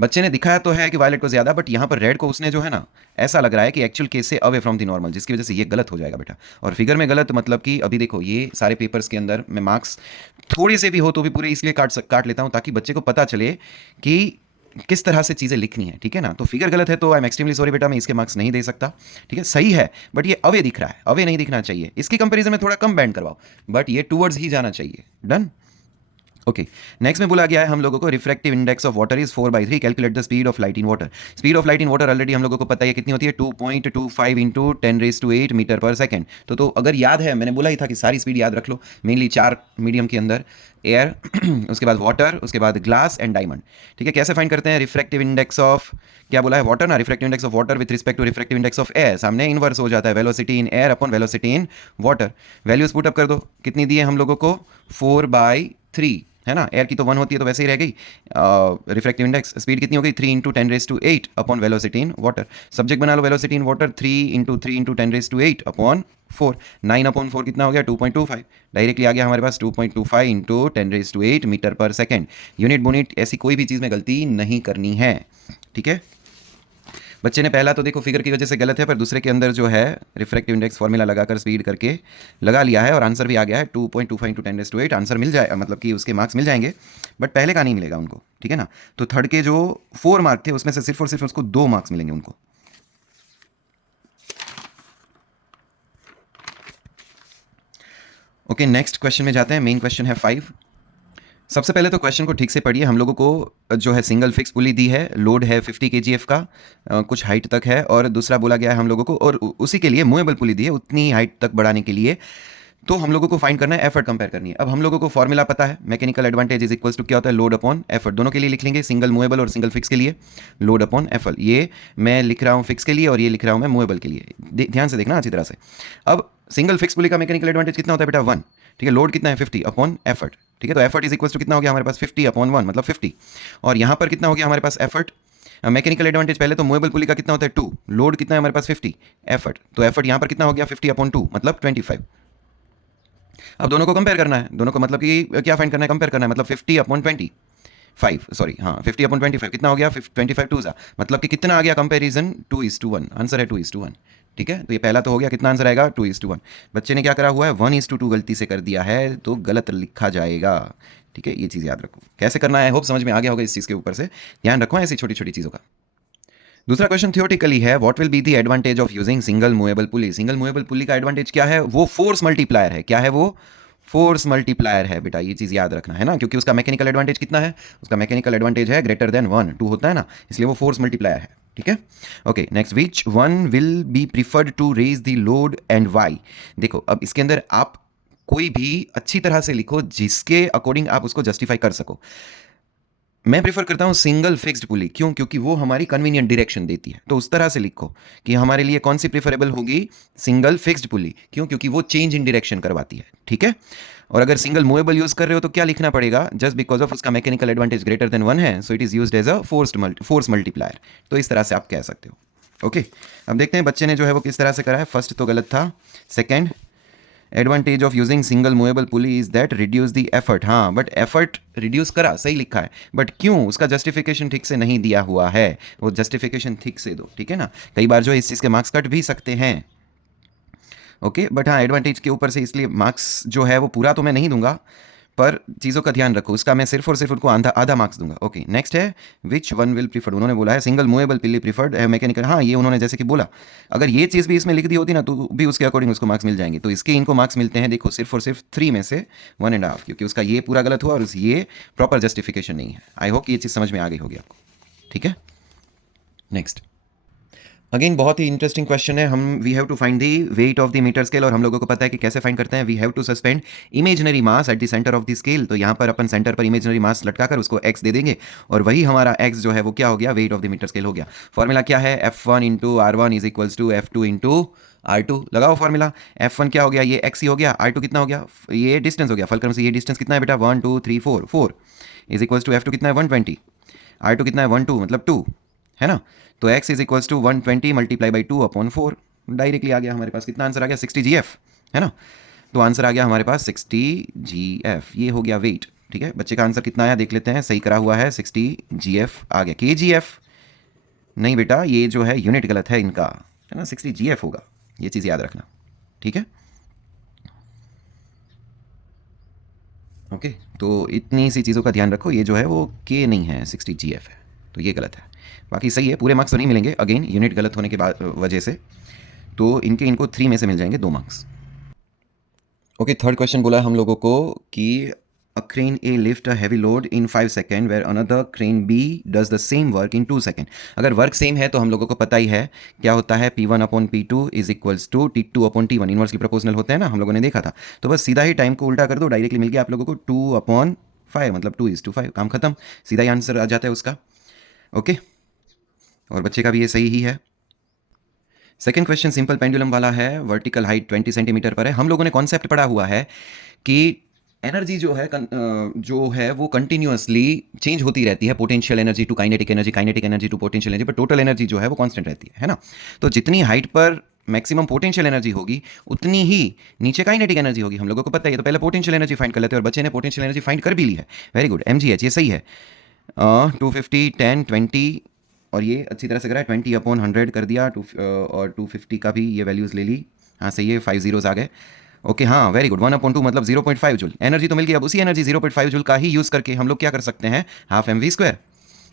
बच्चे ने दिखाया तो है कि वायलेट को ज़्यादा, बट यहाँ पर रेड को उसने जो है ना, ऐसा लग रहा है कि एक्चुअल केस से अवे फ्रॉम द नॉर्मल, जिसकी वजह से ये गलत हो जाएगा बेटा। और फिगर में गलत मतलब कि अभी देखो ये सारे पेपर्स के अंदर मैं मार्क्स थोड़े से भी हो तो भी पूरे इसलिए काट लेता हूँ ताकि बच्चे को पता चले कि किस तरह से चीज़ें लिखनी है। ठीक है ना, तो फिगर गलत है तो आई एम एक्सट्रीमली सॉरी बेटा, मैं इसके मार्क्स नहीं दे सकता। ठीक है, सही है बट ये अवे दिख रहा है, अवे नहीं दिखना चाहिए, इसकी कंपेरिजन में थोड़ा कम बैंड करवाओ, बट ये टूवर्ड्स ही जाना चाहिए। डन। ओके, नेक्स्ट में बोला गया है हम लोगों को refractive index of water is 4/3, calculate the speed of light in water. Speed of light in water already हम लोगों को पता है कितनी होती है, 2.25 इंटू 10⁸ मीटर पर सेकेंड। तो अगर याद है, मैंने बोला ही था कि सारी स्पीड याद रख लो, मेनली 4 मीडियम के अंदर, एयर उसके बाद वाटर, उसके बाद ग्लास एंड डायमंड। ठीक है, कैसे फाइंड करते हैं? रिफ्रैक्टिव इंडेक्स ऑफ, क्या बोला है? वाटर ना, refractive index of water with respect to refractive index of air, सामने इनवर्स हो जाता है, velocity in air upon velocity in water. Values put up कर दो, कितनी दी है हम लोगों को? 4/3 है ना, एयर की तो 1 होती है तो वैसे ही रह गई। रिफ्रैक्टिव इंडेक्स, स्पीड कितनी हो गई? 3 × 10⁸ upon velocity in water. Subject बना लो वेलोसिटी इन वाटर, 3 × 3 × 10⁸ अपॉन 4, 9/4 कितना हो गया? 2.25। डायरेक्टली आ गया हमारे पास 2.25 इंटू 10⁸ मीटर पर सेकेंड। यूनिट बोनिट ऐसी कोई भी चीज़ में गलती नहीं करनी है। ठीक है, बच्चे ने पहला तो देखो फिगर की वजह से गलत है, पर दूसरे के अंदर जो है रिफ्रैक्टिव इंडेक्स फॉर्मूला लगाकर स्पीड करके लगा लिया है और आंसर भी आ गया है 2.25 इंटू 10⁸ आंसर मिल जाए, मतलब कि उसके मार्क्स मिल जाएंगे, बट पहले का नहीं मिलेगा उनको। ठीक है ना, तो थर्ड के जो 4 मार्क थे उसमें से सिर्फ और सिर्फ उसको 2 मार्क्स मिलेंगे उनको। ओके, नेक्स्ट क्वेश्चन में जाते हैं। मेन क्वेश्चन है 5। सबसे पहले तो क्वेश्चन को ठीक से पढ़िए। हम लोगों को जो है सिंगल फिक्स पुली दी है, लोड है 50 kgf का, कुछ हाइट तक है, और दूसरा बोला गया है हम लोगों को, और उसी के लिए मूवेबल पुली दी है उतनी हाइट तक बढ़ाने के लिए। तो हम लोगों को फाइंड करना है, एफर्ट कंपेयर करनी है। अब हम लोगों को फॉर्मूला पता है, mechanical advantage is equals to क्या होता है? Load upon effort. दोनों के लिए लिख लेंगे, सिंगल मूवेबल और सिंगल फिक्स के लिए लोड अपॉन एफर्ट। ये मैं लिख रहा हूँ फिक्स के लिए और ये लिख रहा हूँ मैं मूवेबल के लिए। ध्यान से देखना अच्छी तरह से। अब सिंगल फिक्स पुली का मैकेनिकल एडवांटेज कितना होता है बेटा? 1। ठीक है, लोड कितना है? 50 अपॉन एफर्ट। ठीक है, तो एफर्ट इज इक्वल्स टू कितना हो गया हमारे पास? 50/1 मतलब 50। और यहाँ पर कितना हो गया हमारे पास? एफर्ट। मैकेनिकल एडवांटेज पहले तो मूवेबल पुली का कितना होता है? 2। लोड कितना है हमारे पास? 50। एफर्ट, तो एफर्ट यहाँ पर कितना हो गया? 50/2 मतलब 25। अब दोनों को कंपेयर करना है, दोनों को मतलब कि क्या फाइंड करना है? कंपेयर करना है, मतलब 50/25, सॉरी हाँ 50/25 कितना हो गया? 25 2 मतलब कि कितना आ गया कंपेरिजन? 2:1। आंसर है 2:1। ठीक है, तो ये पहला तो हो गया, कितना आंसर आएगा? 2:1। बच्चे ने क्या करा हुआ है? 1:2 गलती से कर दिया है, तो गलत लिखा जाएगा। ठीक है, ये चीज़ याद रखो, कैसे करना है। होप समझ में आ गया होगा इस चीज़ के ऊपर से, ध्यान रखो ऐसी छोटी छोटी चीज़ों का। दूसरा क्वेश्चन थियोरेटिकली है, what will be the advantage of using single movable pulley. Single movable pulley का एडवांटेज क्या है? वो फोर्स मल्टीप्लायर है। क्या है वो? फोर्स मल्टीप्लायर है बेटा, ये चीज़ याद रखना है ना, क्योंकि उसका मैकेनिकल एडवांटेज कितना है? उसका मैकेनिकल एडवांटेज है ग्रेटर देन 1, 2 होता है ना, इसलिए वो फोर्स मल्टीप्लायर है। ठीक है। Okay next, which one will be preferred to raise the load and why. देखो अब इसके अंदर आप कोई भी अच्छी तरह से लिखो जिसके अकॉर्डिंग आप उसको जस्टिफाई कर सको। मैं प्रेफर करता हूं सिंगल फिक्स्ड पुली, क्यों? क्योंकि वो हमारी कन्वीनियंट डायरेक्शन देती है। तो उस तरह से लिखो कि हमारे लिए कौन सी प्रेफरेबल होगी, सिंगल फिक्स्ड पुली। क्यों? क्योंकि वो चेंज इन डायरेक्शन करवाती है, ठीक है। और अगर सिंगल मूवेबल यूज कर रहे हो तो क्या लिखना पड़ेगा, जस्ट बिकॉज ऑफ उसका mechanical advantage greater than one है, so it is used as a force multiplier. तो इस तरह से आप कह सकते हो। ओके अब देखते हैं बच्चे ने जो है वो किस तरह से करा है। फर्स्ट तो गलत था। Second, advantage of using single movable pulley is that reduce the effort. हाँ बट एफर्ट रिड्यूस करा, सही लिखा है, बट क्यों, उसका जस्टिफिकेशन ठीक से नहीं दिया हुआ है। वो जस्टिफिकेशन ठीक से दो, ठीक है ना। कई बार जो इस चीज़ के मार्क्स कट भी सकते हैं। ओके बट हाँ एडवांटेज के ऊपर से इसलिए मार्क्स जो है वो पूरा तो मैं नहीं दूंगा, पर चीज़ों का ध्यान रखो, उसका मैं सिर्फ और सिर्फ उनको आधा मार्क्स दूंगा। ओके नेक्स्ट है, विच वन विल प्रीफर्ड। उन्होंने बोला है सिंगल मूवेबल पिल्ली प्रीफर्ड है मैकेनिकल। हाँ ये उन्होंने जैसे कि बोला, अगर ये चीज़ भी इसमें लिख दी होती ना तो भी उसके अकॉर्डिंग उसको मार्क्स मिल जाएंगे। तो इसके इनको मार्क्स मिलते हैं देखो सिर्फ और सिर्फ 3 में से 1.5, क्योंकि उसका ये पूरा गलत हुआ और ये प्रॉपर जस्टिफिकेशन नहीं है। आई होप ये चीज़ समझ में आ गई होगी आपको, ठीक है। नेक्स्ट अगेन बहुत ही इंटरेस्टिंग क्वेश्चन है। हम we have to find the weight of the metre scale, और हम लोगों को पता है कि कैसे फाइंड करते हैं। We have to suspend imaginary mass at the centre of the scale. तो यहाँ पर अपन सेंटर पर इमेजनरी मास लटकाकर उसको x दे देंगे, और वही हमारा x जो है वो क्या हो गया, weight of the metre scale हो गया। फॉर्मूला क्या है, F1 into R1 is equals to F2 into R2। लगाओ फॉर्मूला। F1 क्या हो गया, ये x ही हो गया। R2 कितना हो गया, ये डिस्टेंस हो गया। फलक्रम से ये डिस्टेंस कितना है बेटा, 1 2 3 4 4 इज इक्वल्स टू F2 कितना है 120, R2 कितना है 1 2 मतलब 2 है ना। तो x is equals to 120 multiply by 2 upon 4। Directly आ गया हमारे पास, कितना आंसर आ गया 60 GF, है ना। तो आंसर आ गया हमारे पास 60 GF, ये हो गया वेट, ठीक है। बच्चे का आंसर कितना आया देख लेते हैं, सही करा हुआ है 60 GF आ गया। KGF नहीं बेटा, ये जो है यूनिट गलत है इनका, है ना, 60 GF होगा, ये चीज़ याद रखना, ठीक है। ओके तो इतनी सी चीज़ों का ध्यान रखो, ये जो है वो K नहीं है 60 GF है, तो ये गलत है। बाकी सही है, पूरे मार्क्स तो नहीं मिलेंगे अगेन यूनिट गलत होने के बाद वजह से, तो इनको 3 में से मिल जाएंगे 2 मार्क्स। ओके थर्ड क्वेश्चन बोला हम लोगों को कि a crane A lift a heavy load in 5 second where another crane B does the same work in 2 second. अगर वर्क सेम है तो हम लोगों को पता ही है क्या होता है, P1 upon P2 is equals to T2 upon T1, inversely proportional होते हैं ना, हम लोगों ने देखा था। तो बस सीधा ही टाइम को उल्टा कर दो, डायरेक्टली मिल गया आप लोगों को 2/5, मतलब 2:5, काम खत्म, सीधा ही आंसर आ जाता है उसका। ओके और बच्चे का भी ये सही ही है। सेकेंड क्वेश्चन सिंपल पेंडुलम वाला है, वर्टिकल हाइट 20 सेंटीमीटर पर है। हम लोगों ने कॉन्सेप्ट पढ़ा हुआ है कि एनर्जी जो है वो कंटिन्यूअसली चेंज होती रहती है, potential energy to kinetic energy, kinetic energy to potential energy, पर टोटल एनर्जी जो है वो कांस्टेंट रहती है ना। तो जितनी हाइट पर मैक्सिमम पोटेंशियल एनर्जी होगी उतनी ही नीचे काइनेटिक एनर्जी होगी, हम लोगों को पता है। तो पहले पोटेंशियल एनर्जी फाइंड कर लेते हैं, और बच्चे ने पोटेंशियल एनर्जी फाइंड कर भी ली है, वेरी गुड, MGH, ये सही है। 250 10 20 और ये अच्छी तरह से करा है, 20/100 कर दिया, और 250 का भी ये वैल्यूज़ ले ली। हाँ सही है, 5 zeros आ गए। ओके हाँ वेरी गुड, 1/2 मतलब 0.5 जूल एनर्जी तो मिल गई। अब उसी एनर्जी 0.5 जूल का ही यूज़ करके हम लोग क्या कर सकते हैं, हाफ mv²,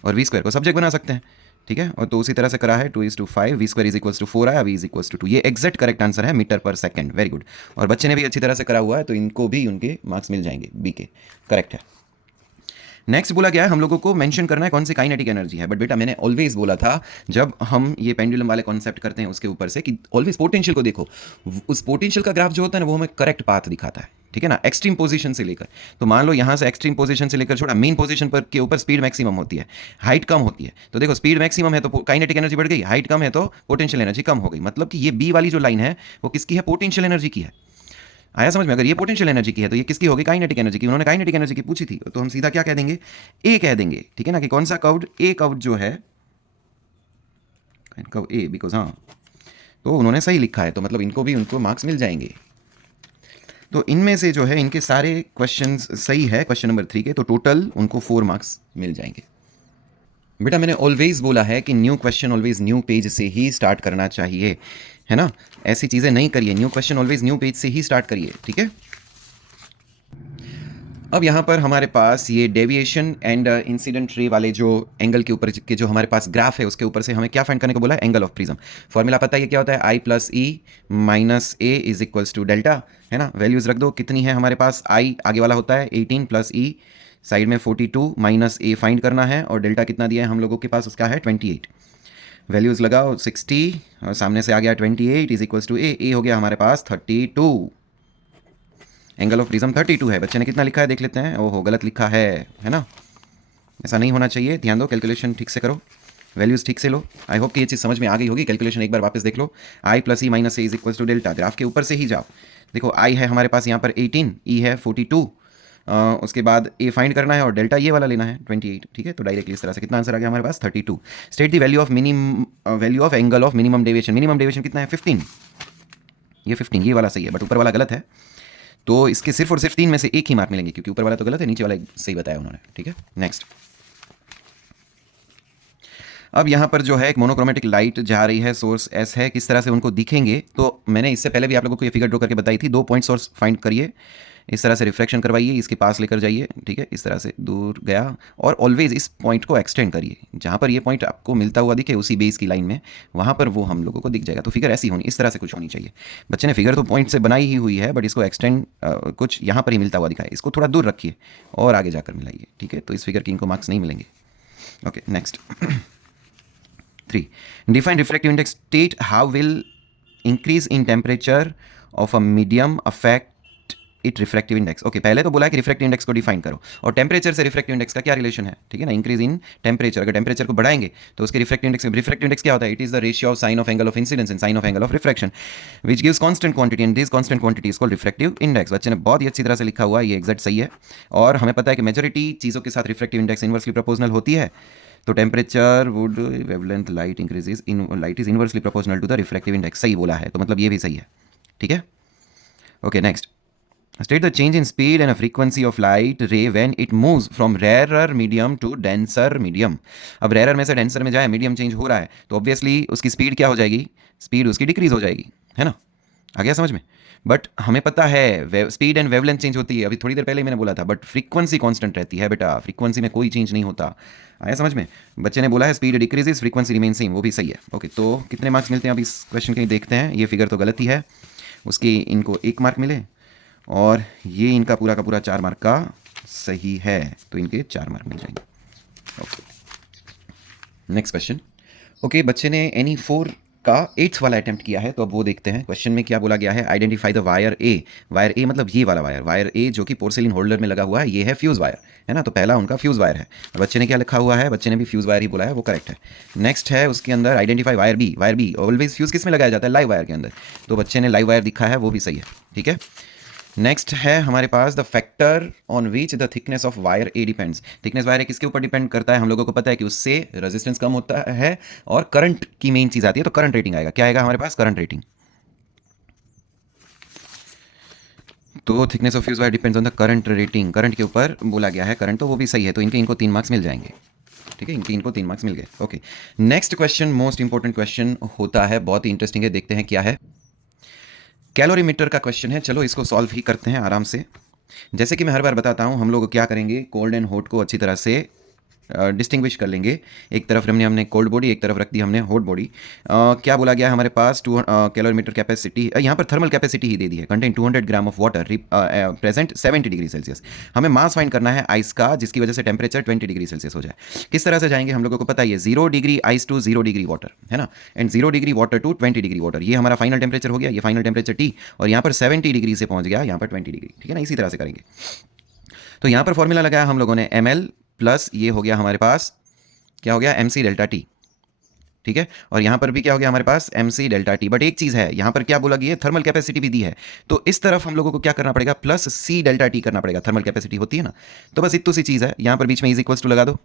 और v² को सब्जेक्ट बना सकते हैं, ठीक है। और तो उसी तरह से करा है 2:5, v² इज इक्वल्स टू 4 आया, v इज इक्वल्स टू 2, ये एग्जैक्ट करेक्ट आंसर है, मीटर पर सेकंड, वेरी गुड। और बच्चे ने भी अच्छी तरह से करा हुआ है, तो इनको भी उनके मार्क्स मिल जाएंगे, बी के, करेक्ट है। नेक्स्ट बोला गया है हम लोगों को मेंशन करना है कौन सी काइनेटिक एनर्जी है, बट बेटा मैंने ऑलवेज बोला था जब हम ये पेंडुलम वाले कॉन्सेप्ट करते हैं उसके ऊपर से कि ऑलवेज पोटेंशियल को देखो, उस पोटेंशियल का ग्राफ जो होता है ना वो हमें करेक्ट पाथ दिखाता है, ठीक है ना, एक्सट्रीम पोजीशन से लेकर। तो मान लो यहाँ से एक्सट्रीम पोजीशन से लेकर छोड़ा मेन पोजीशन पर के ऊपर स्पीड मैक्सिमम होती है, हाइट कम होती है। तो देखो स्पीड मैक्सिमम है तो काइनेटिक एनर्जी बढ़ गई, हाइट कम है तो पोटेंशियल एनर्जी कम हो गई। मतलब कि ये बी वाली जो लाइन है वो किसकी है, पोटेंशियल एनर्जी की है। आया समझ में? अगर ये पोटेंशियल एनर्जी की है तो ये किसकी होगी, काइनेटिक एनर्जी की। उन्होंने काइनेटिक एनर्जी की पूछी थी, तो हम सीधा क्या कह देंगे, ए कह देंगे, ठीक है ना, कि कौन सा कर्व, ए कर्व जो है कर्व ए, बिकॉज हाँ तो उन्होंने सही लिखा है, तो मतलब इनको भी उनको मार्क्स मिल जाएंगे। तो इनमें से जो है इनके सारे क्वेश्चंस सही है, क्वेश्चन नंबर 3 के, तो टोटल उनको 4 मार्क्स मिल जाएंगे। बेटा मैंने ऑलवेज बोला है कि new question always new page से ही स्टार्ट करना चाहिए, है ना, ऐसी चीज़ें नहीं करिए, new question always new page से ही स्टार्ट करिए, ठीक है। अब यहाँ पर हमारे पास ये डेविएशन एंड इंसिडेंट रे वाले जो एंगल के ऊपर के जो हमारे पास ग्राफ है उसके ऊपर से हमें क्या फाइंड करने को बोला है, एंगल ऑफ प्रिज्म। फॉर्मूला पता है क्या होता है, I + E - A is equals to delta, है ना। वैल्यूज रख दो, कितनी है हमारे पास, I आगे वाला होता है 18 + E साइड में 42 - A फाइंड करना है, और डेल्टा कितना दिया है हम लोगों के पास, उसका है 28। वैल्यूज़ लगाओ 60 और सामने से आ गया 28 इज इक्वल्स टू ए हो गया हमारे पास 32। एंगल ऑफ प्रिज्म 32 है। बच्चे ने कितना लिखा है देख लेते हैं। ओहो गलत लिखा है ना, ऐसा नहीं होना चाहिए। ध्यान दो, कैलकुलेशन ठीक से करो, वैल्यूज़ ठीक से लो। आई होप कि ये चीज़ समझ में आ गई होगी। कैलकुलेशन एक बार वापस देख लो। I plus E minus A is equals to delta. Graph के ऊपर से ही जाओ। देखो आई है हमारे पास यहाँ पर 18, ई है 42, उसके बाद ए फाइंड करना है और डेल्टा ये वाला लेना है 28। ठीक है, तो डायरेक्टली इस तरह से कितना आंसर आ गया हमारे पास 32। State the value of angle of minimum deviation. Minimum deviation कितना है 15, ये 15 ये वाला सही है बट ऊपर वाला गलत है। तो इसके सिर्फ और सिर्फ 3 में से एक ही मार्क मिलेंगे क्योंकि ऊपर वाला तो गलत है, नीचे वाला सही बताया उन्होंने। ठीक है, नेक्स्ट। अब यहाँ पर जो है एक मोनोक्रोमेटिक लाइट जा रही है, सोर्स एस है, किस तरह से उनको दिखेंगे तो मैंने इससे पहले भी आप लोगों को ये फिगर ड्रॉ करके बताई थी। 2 पॉइंट सोर्स फाइंड करिए, इस तरह से रिफ्लेक्शन करवाइए, इसके पास लेकर जाइए। ठीक है, इस तरह से दूर गया और ऑलवेज इस पॉइंट को एक्सटेंड करिए। जहाँ पर ये पॉइंट आपको मिलता हुआ दिखे उसी बेस की लाइन में, वहाँ पर वो हम लोगों को दिख जाएगा। तो फिगर ऐसी होनी, इस तरह से कुछ होनी चाहिए। बच्चे ने फिगर तो पॉइंट से बनाई ही हुई है बट इसको एक्सटेंड कुछ यहाँ पर ही मिलता हुआ दिखा है, इसको थोड़ा दूर रखिए और आगे जाकर मिलाइए। ठीक है, तो इस फिगर की इनको मार्क्स नहीं मिलेंगे। Okay, next. 3. Define refractive index. State how will increase in temperature of a medium affect it refractive index. Okay, पहले तो बोला है कि रिफ्रैक्टिव इंडेक्स को डिफाइन करो और टेम्परेचर से रिफ्रैक्टिव इंडेक्स का क्या रिलेशन है। ठीक है ना, इंक्रीज इन टेम्परेचर, अगर टेम्परेचर को बढ़ाएंगे तो उसके रिफ्रैक्टिव इंडेक्स क्या होता है? It is the ratio of sine of angle of incidence and sine of angle of refraction which gives constant quantity and this constant quantity is called refractive index. बच्चे ने बहुत ही अच्छी तरह से लिखा हुआ है, ये एग्जैक्ट सही है। और हमें पता है कि मेजॉरिटी चीज़ों के साथ रिफ्रैक्टिव इंडेक्स इनवर्सली प्रोपोर्शनल होती है। तो temperature would wavelength light increases in light is inversely proportional to the refractive index. सही बोला है, तो मतलब ये भी सही है। ठीक है, okay, next. State the change in speed and a frequency of light ray when it moves from rarer medium to denser medium. अब rarer में से denser में जाए, medium change हो रहा है तो obviously उसकी speed क्या हो जाएगी? speed उसकी decrease हो जाएगी, है ना? आ गया समझ में? बट हमें पता है स्पीड एंड वेवलेंथ चेंज होती है, अभी थोड़ी देर पहले मैंने बोला था, बट फ्रीक्वेंसी कांस्टेंट रहती है बेटा, फ्रीक्वेंसी में कोई चेंज नहीं होता। आया समझ में? बच्चे ने बोला है speed decreases frequency remain same, वो भी सही है। ओके, तो कितने मार्क्स मिलते हैं अब इस क्वेश्चन के? देखते हैं। ये फिगर तो गलत ही है, उसकी इनको 1 मार्क मिले और ये इनका पूरा का पूरा 4 मार्क का सही है, तो इनके 4 मार्क मिल जाएंगे। Okay, next question. ओके, बच्चे ने एनी 4 का 8th वाला अटेम्प्ट किया है, तो अब वो देखते हैं। क्वेश्चन में क्या बोला गया है? Identify the wire A. Wire A मतलब ये वाला वायर ए जो कि पोर्सिलिन होल्डर में लगा हुआ है, ये है फ्यूज़ वायर, है ना? तो पहला उनका फ्यूज़ वायर है। और बच्चे ने क्या लिखा हुआ है? बच्चे ने भी फ्यूज़ वायर ही बोला है, वो करेक्ट है। नेक्स्ट है उसके अंदर identify wire be always fuse किस में लगाया जाता है? लाइव वायर के अंदर, तो बच्चे ने लाइव वायर दिखा है, वो भी सही है। ठीक है, नेक्स्ट है हमारे पास the factor on which the thickness of wire A depends. Thickness wire A किसके ऊपर डिपेंड करता है? हम लोगों को पता है कि उससे रेजिस्टेंस कम होता है और करंट की मेन चीज आती है, तो करंट रेटिंग आएगा। क्या आएगा हमारे पास? Current rating. तो thickness of fuse wire depends on the current rating, current के ऊपर बोला गया है करंट, तो वो भी सही है। तो इनको 3 मार्क्स मिल जाएंगे। ठीक है, इनको 3 मार्क्स मिल गए। Okay, next question most important question होता है, बहुत ही इंटरेस्टिंग है, देखते हैं क्या है। कैलोरीमीटर का क्वेश्चन है, चलो इसको सॉल्व ही करते हैं आराम से। जैसे कि मैं हर बार बताता हूँ, हम लोग क्या करेंगे, कोल्ड एंड हॉट को अच्छी तरह से डिस्टिंग्विश कर लेंगे। एक तरफ हमने कोल्ड बॉडी, एक तरफ रख दी हमने हॉट बॉडी। क्या बोला गया है हमारे पास? 2 कैलोरीमीटर कैपेसिटी, यहाँ पर थर्मल कैपेसिटी ही दे दी है। Contain 200 gram of water present 70 degree Celsius. हमें मास फाइंड करना है आइस का, जिसकी वजह से टेम्परेचर 20 डिग्री सेल्सियस हो जाए। किस तरह से जाएंगे? हम लोगों को पता है 0 degree ice to 0 degree water, है ना, and 0 degree water to 20 degree water. ये हमारा फाइनल टेम्परेचर हो गया, ये फाइनल टेम्परेचर T, और यहाँ पर 70 डिग्री से पहुँच गया यहाँ पर 20 डिग्री। ठीक है ना, इसी तरह से करेंगे। तो यहाँ पर फॉर्मूला लगाया हम लोगों ने ml प्लस ये हो गया हमारे पास, क्या हो गया? mc delta T. ठीक है, और यहाँ पर भी क्या हो गया हमारे पास? mc delta T. बट एक चीज़ है, यहाँ पर क्या बोला गया? थर्मल कैपेसिटी भी दी है, तो इस तरफ हम लोगों को क्या करना पड़ेगा? प्लस c डेल्टा टी करना पड़ेगा। थर्मल कैपेसिटी होती है ना, तो बस इतनी सी चीज़ है। यहाँ पर बीच में इज इक्वल्स टू लगा दो।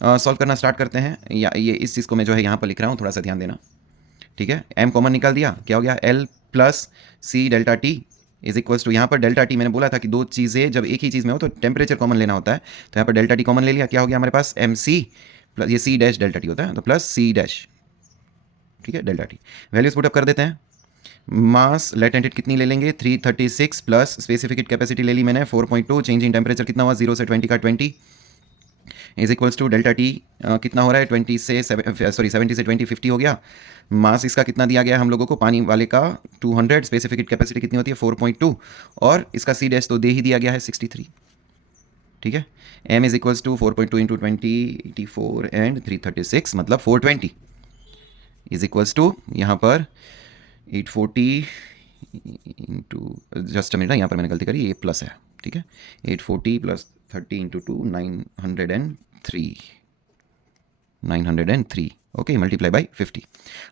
सॉल्व करना स्टार्ट करते हैं। या ये इस चीज़ को मैं जो है यहाँ पर लिख रहा हूँ, थोड़ा सा ध्यान देना। ठीक है, m कॉमन निकाल दिया, क्या हो गया? l plus C delta T is equals to, यहाँ पर डेल्टा टी मैंने बोला था कि 2 चीज़ें जब एक ही चीज़ में हो तो टेम्परेचर कॉमन लेना होता है, तो यहाँ पर डेल्टा टी कॉमन ले लिया। क्या हो गया हमारे पास? mc प्लस ये सी डैश डेल्टा टी होता है, तो प्लस सी डैश। ठीक है, डेल्टा टी वैल्यूज पुटअप कर देते हैं। मास लेटेंट हीट कितनी ले लेंगे? 336 प्लस स्पेसिफिक हीट कैपेसिटी ले ली मैंने 4.2। चेंज इन टेम्परेचर कितना हुआ? 0 से 20 का 20 is equals to delta T कितना हो रहा है? 70 से 20 50 हो गया। मास इसका कितना दिया गया हम लोगों को? पानी वाले का 200। स्पेसिफिक हीट कैपेसिटी कितनी होती है? 4.2, और इसका सी डैश तो दे ही दिया गया है 63। ठीक है, m is equals to 4.2 into 20 84 and 336 मतलब 420। इज इक्वल्स टू यहाँ पर 840 इंटू, जस्ट अ मिनट, यहाँ पर मैंने गलती करी, ये प्लस है, ठीक है, 840 plus 30 into 2 903 okay, multiply by 50।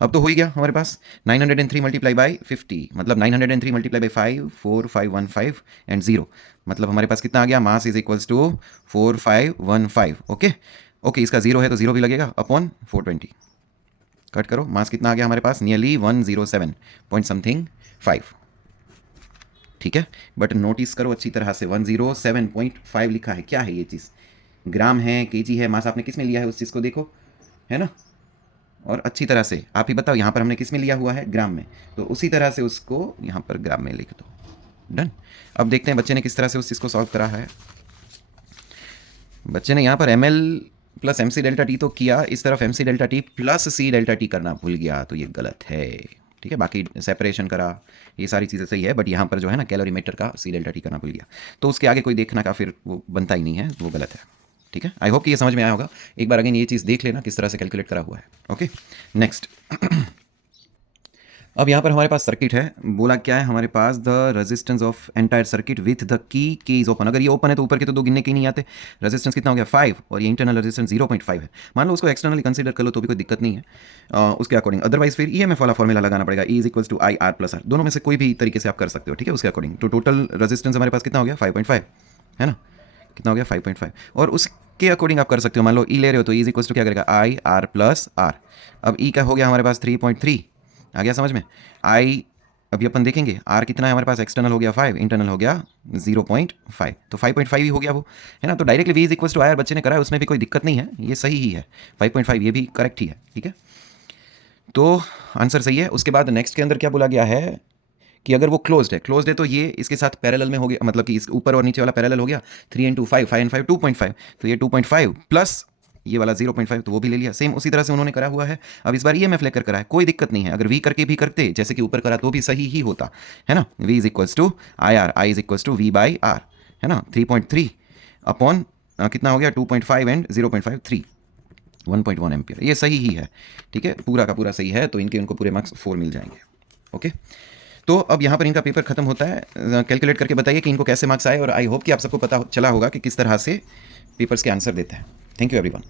अब तो हो ही गया हमारे पास 903 मल्टीप्लाई बाई 50, मतलब 903 मल्टीप्लाई बाई 5 4515 एंड 0, मतलब हमारे पास कितना आ गया, mass is equals to 4515। Okay okay, इसका 0 है तो 0 भी लगेगा, अपॉन 420, कट करो, मास कितना आ गया हमारे पास, नियरली 107 पॉइंट समथिंग 5, ठीक है। बट नोटिस करो अच्छी तरह से 107.5 लिखा है, क्या है ये चीज़, ग्राम है, केजी है, मास आपने किस में लिया है उस चीज़ को देखो, है ना, और अच्छी तरह से आप ही बताओ यहाँ पर हमने किस में लिया हुआ है, ग्राम में, तो उसी तरह से उसको यहाँ पर ग्राम में लिख दो, डन। अब देखते हैं बच्चे ने किस तरह से उस चीज़ को सॉल्व करा है। बच्चे ने यहाँ पर ml plus mc delta T तो किया, इस तरफ mc delta T plus c delta T करना भूल गया, तो ये गलत है, ठीक है। बाकी सेपरेशन करा, ये सारी चीज़ें सही है, बट यहाँ पर जो है ना कैलोरीमीटर का c डेल्टा टी करना भूल गया, तो उसके आगे कोई देखना का फिर वो बनता ही नहीं है, वो गलत है, ठीक है। आई होप कि ये समझ में आया होगा। एक बार अगेन ये चीज़ देख लेना किस तरह से कैलकुलेट करा हुआ है। ओके नेक्स्ट अब यहाँ पर हमारे पास सर्किट है, बोला क्या है हमारे पास, the resistance of entire circuit with the key K is open. अगर ये ओपन है तो ऊपर के तो दो गिनने के नहीं आते, रेजिस्टेंस कितना हो गया 5 और ये इंटरनल रेजिस्टेंस 0.5 है, मान लो उसको एक्सटर्नली कंसीडर कर लो तो भी कोई दिक्कत नहीं है उसके अकॉर्डिंग, अदरवाइज फिर ईएमएफ वाला फॉर्मूला लगाना पड़ेगा, E is equals to I R plus R, दोनों में से कोई भी तरीके से आप कर सकते हो, ठीक है, उसके अकॉर्डिंग। तो टोटल रेजिस्टेंस हमारे पास कितना हो गया 5.5, है ना, कितना हो गया 5.5, और उसके अकॉर्डिंग आप कर सकते हो, मान लो ई ले रहे हो तो ई इज इक्वल्स टू क्या करेगा आई आर प्लस आर। अब ई का हो गया हमारे पास 3.3, आ गया समझ में। आई अभी अपन देखेंगे, आर कितना है हमारे पास, एक्सटर्नल हो गया 5, इंटरनल हो गया 0.5, तो 5.5 ही हो गया वो, है ना। तो directly V is equals to I R बच्चे ने करा है, उसमें भी कोई दिक्कत नहीं है, ये सही ही है, 5.5 ये भी करेक्ट ही है, ठीक है, तो आंसर सही है। उसके बाद नेक्स्ट के अंदर क्या बोला गया है कि अगर वो क्लोज्ड है तो ये इसके साथ पैरेलल में हो गया, मतलब कि इस ऊपर और नीचे वाला पैरेलल हो गया, 3 इंटू 5 5 एंड 5 2.5, तो ये 2.5 प्लस ये वाला 0.5, तो वो भी ले लिया, सेम उसी तरह से उन्होंने करा हुआ है। अब इस बार ईएमएफ लेकर करा है, कोई दिक्कत नहीं है, अगर वी करके भी करते जैसे कि ऊपर करा तो भी सही ही होता, है ना। V is equals to I R, I is equals to V by R, है ना, 3.3 अपॉन कितना हो गया 2.5 एंड 0.5 3, 1.1 एम्पियर, ये सही ही है, ठीक है, पूरा का पूरा सही है, तो इनको पूरे मार्क्स 4 मिल जाएंगे। ओके तो अब यहाँ पर इनका पेपर खत्म होता है, कैलकुलेट करके बताइए कि इनको कैसे मार्क्स आए, और आई होप कि आप सबको पता चला होगा कि किस तरह से पेपर्स के आंसर देते हैं। Thank you everyone.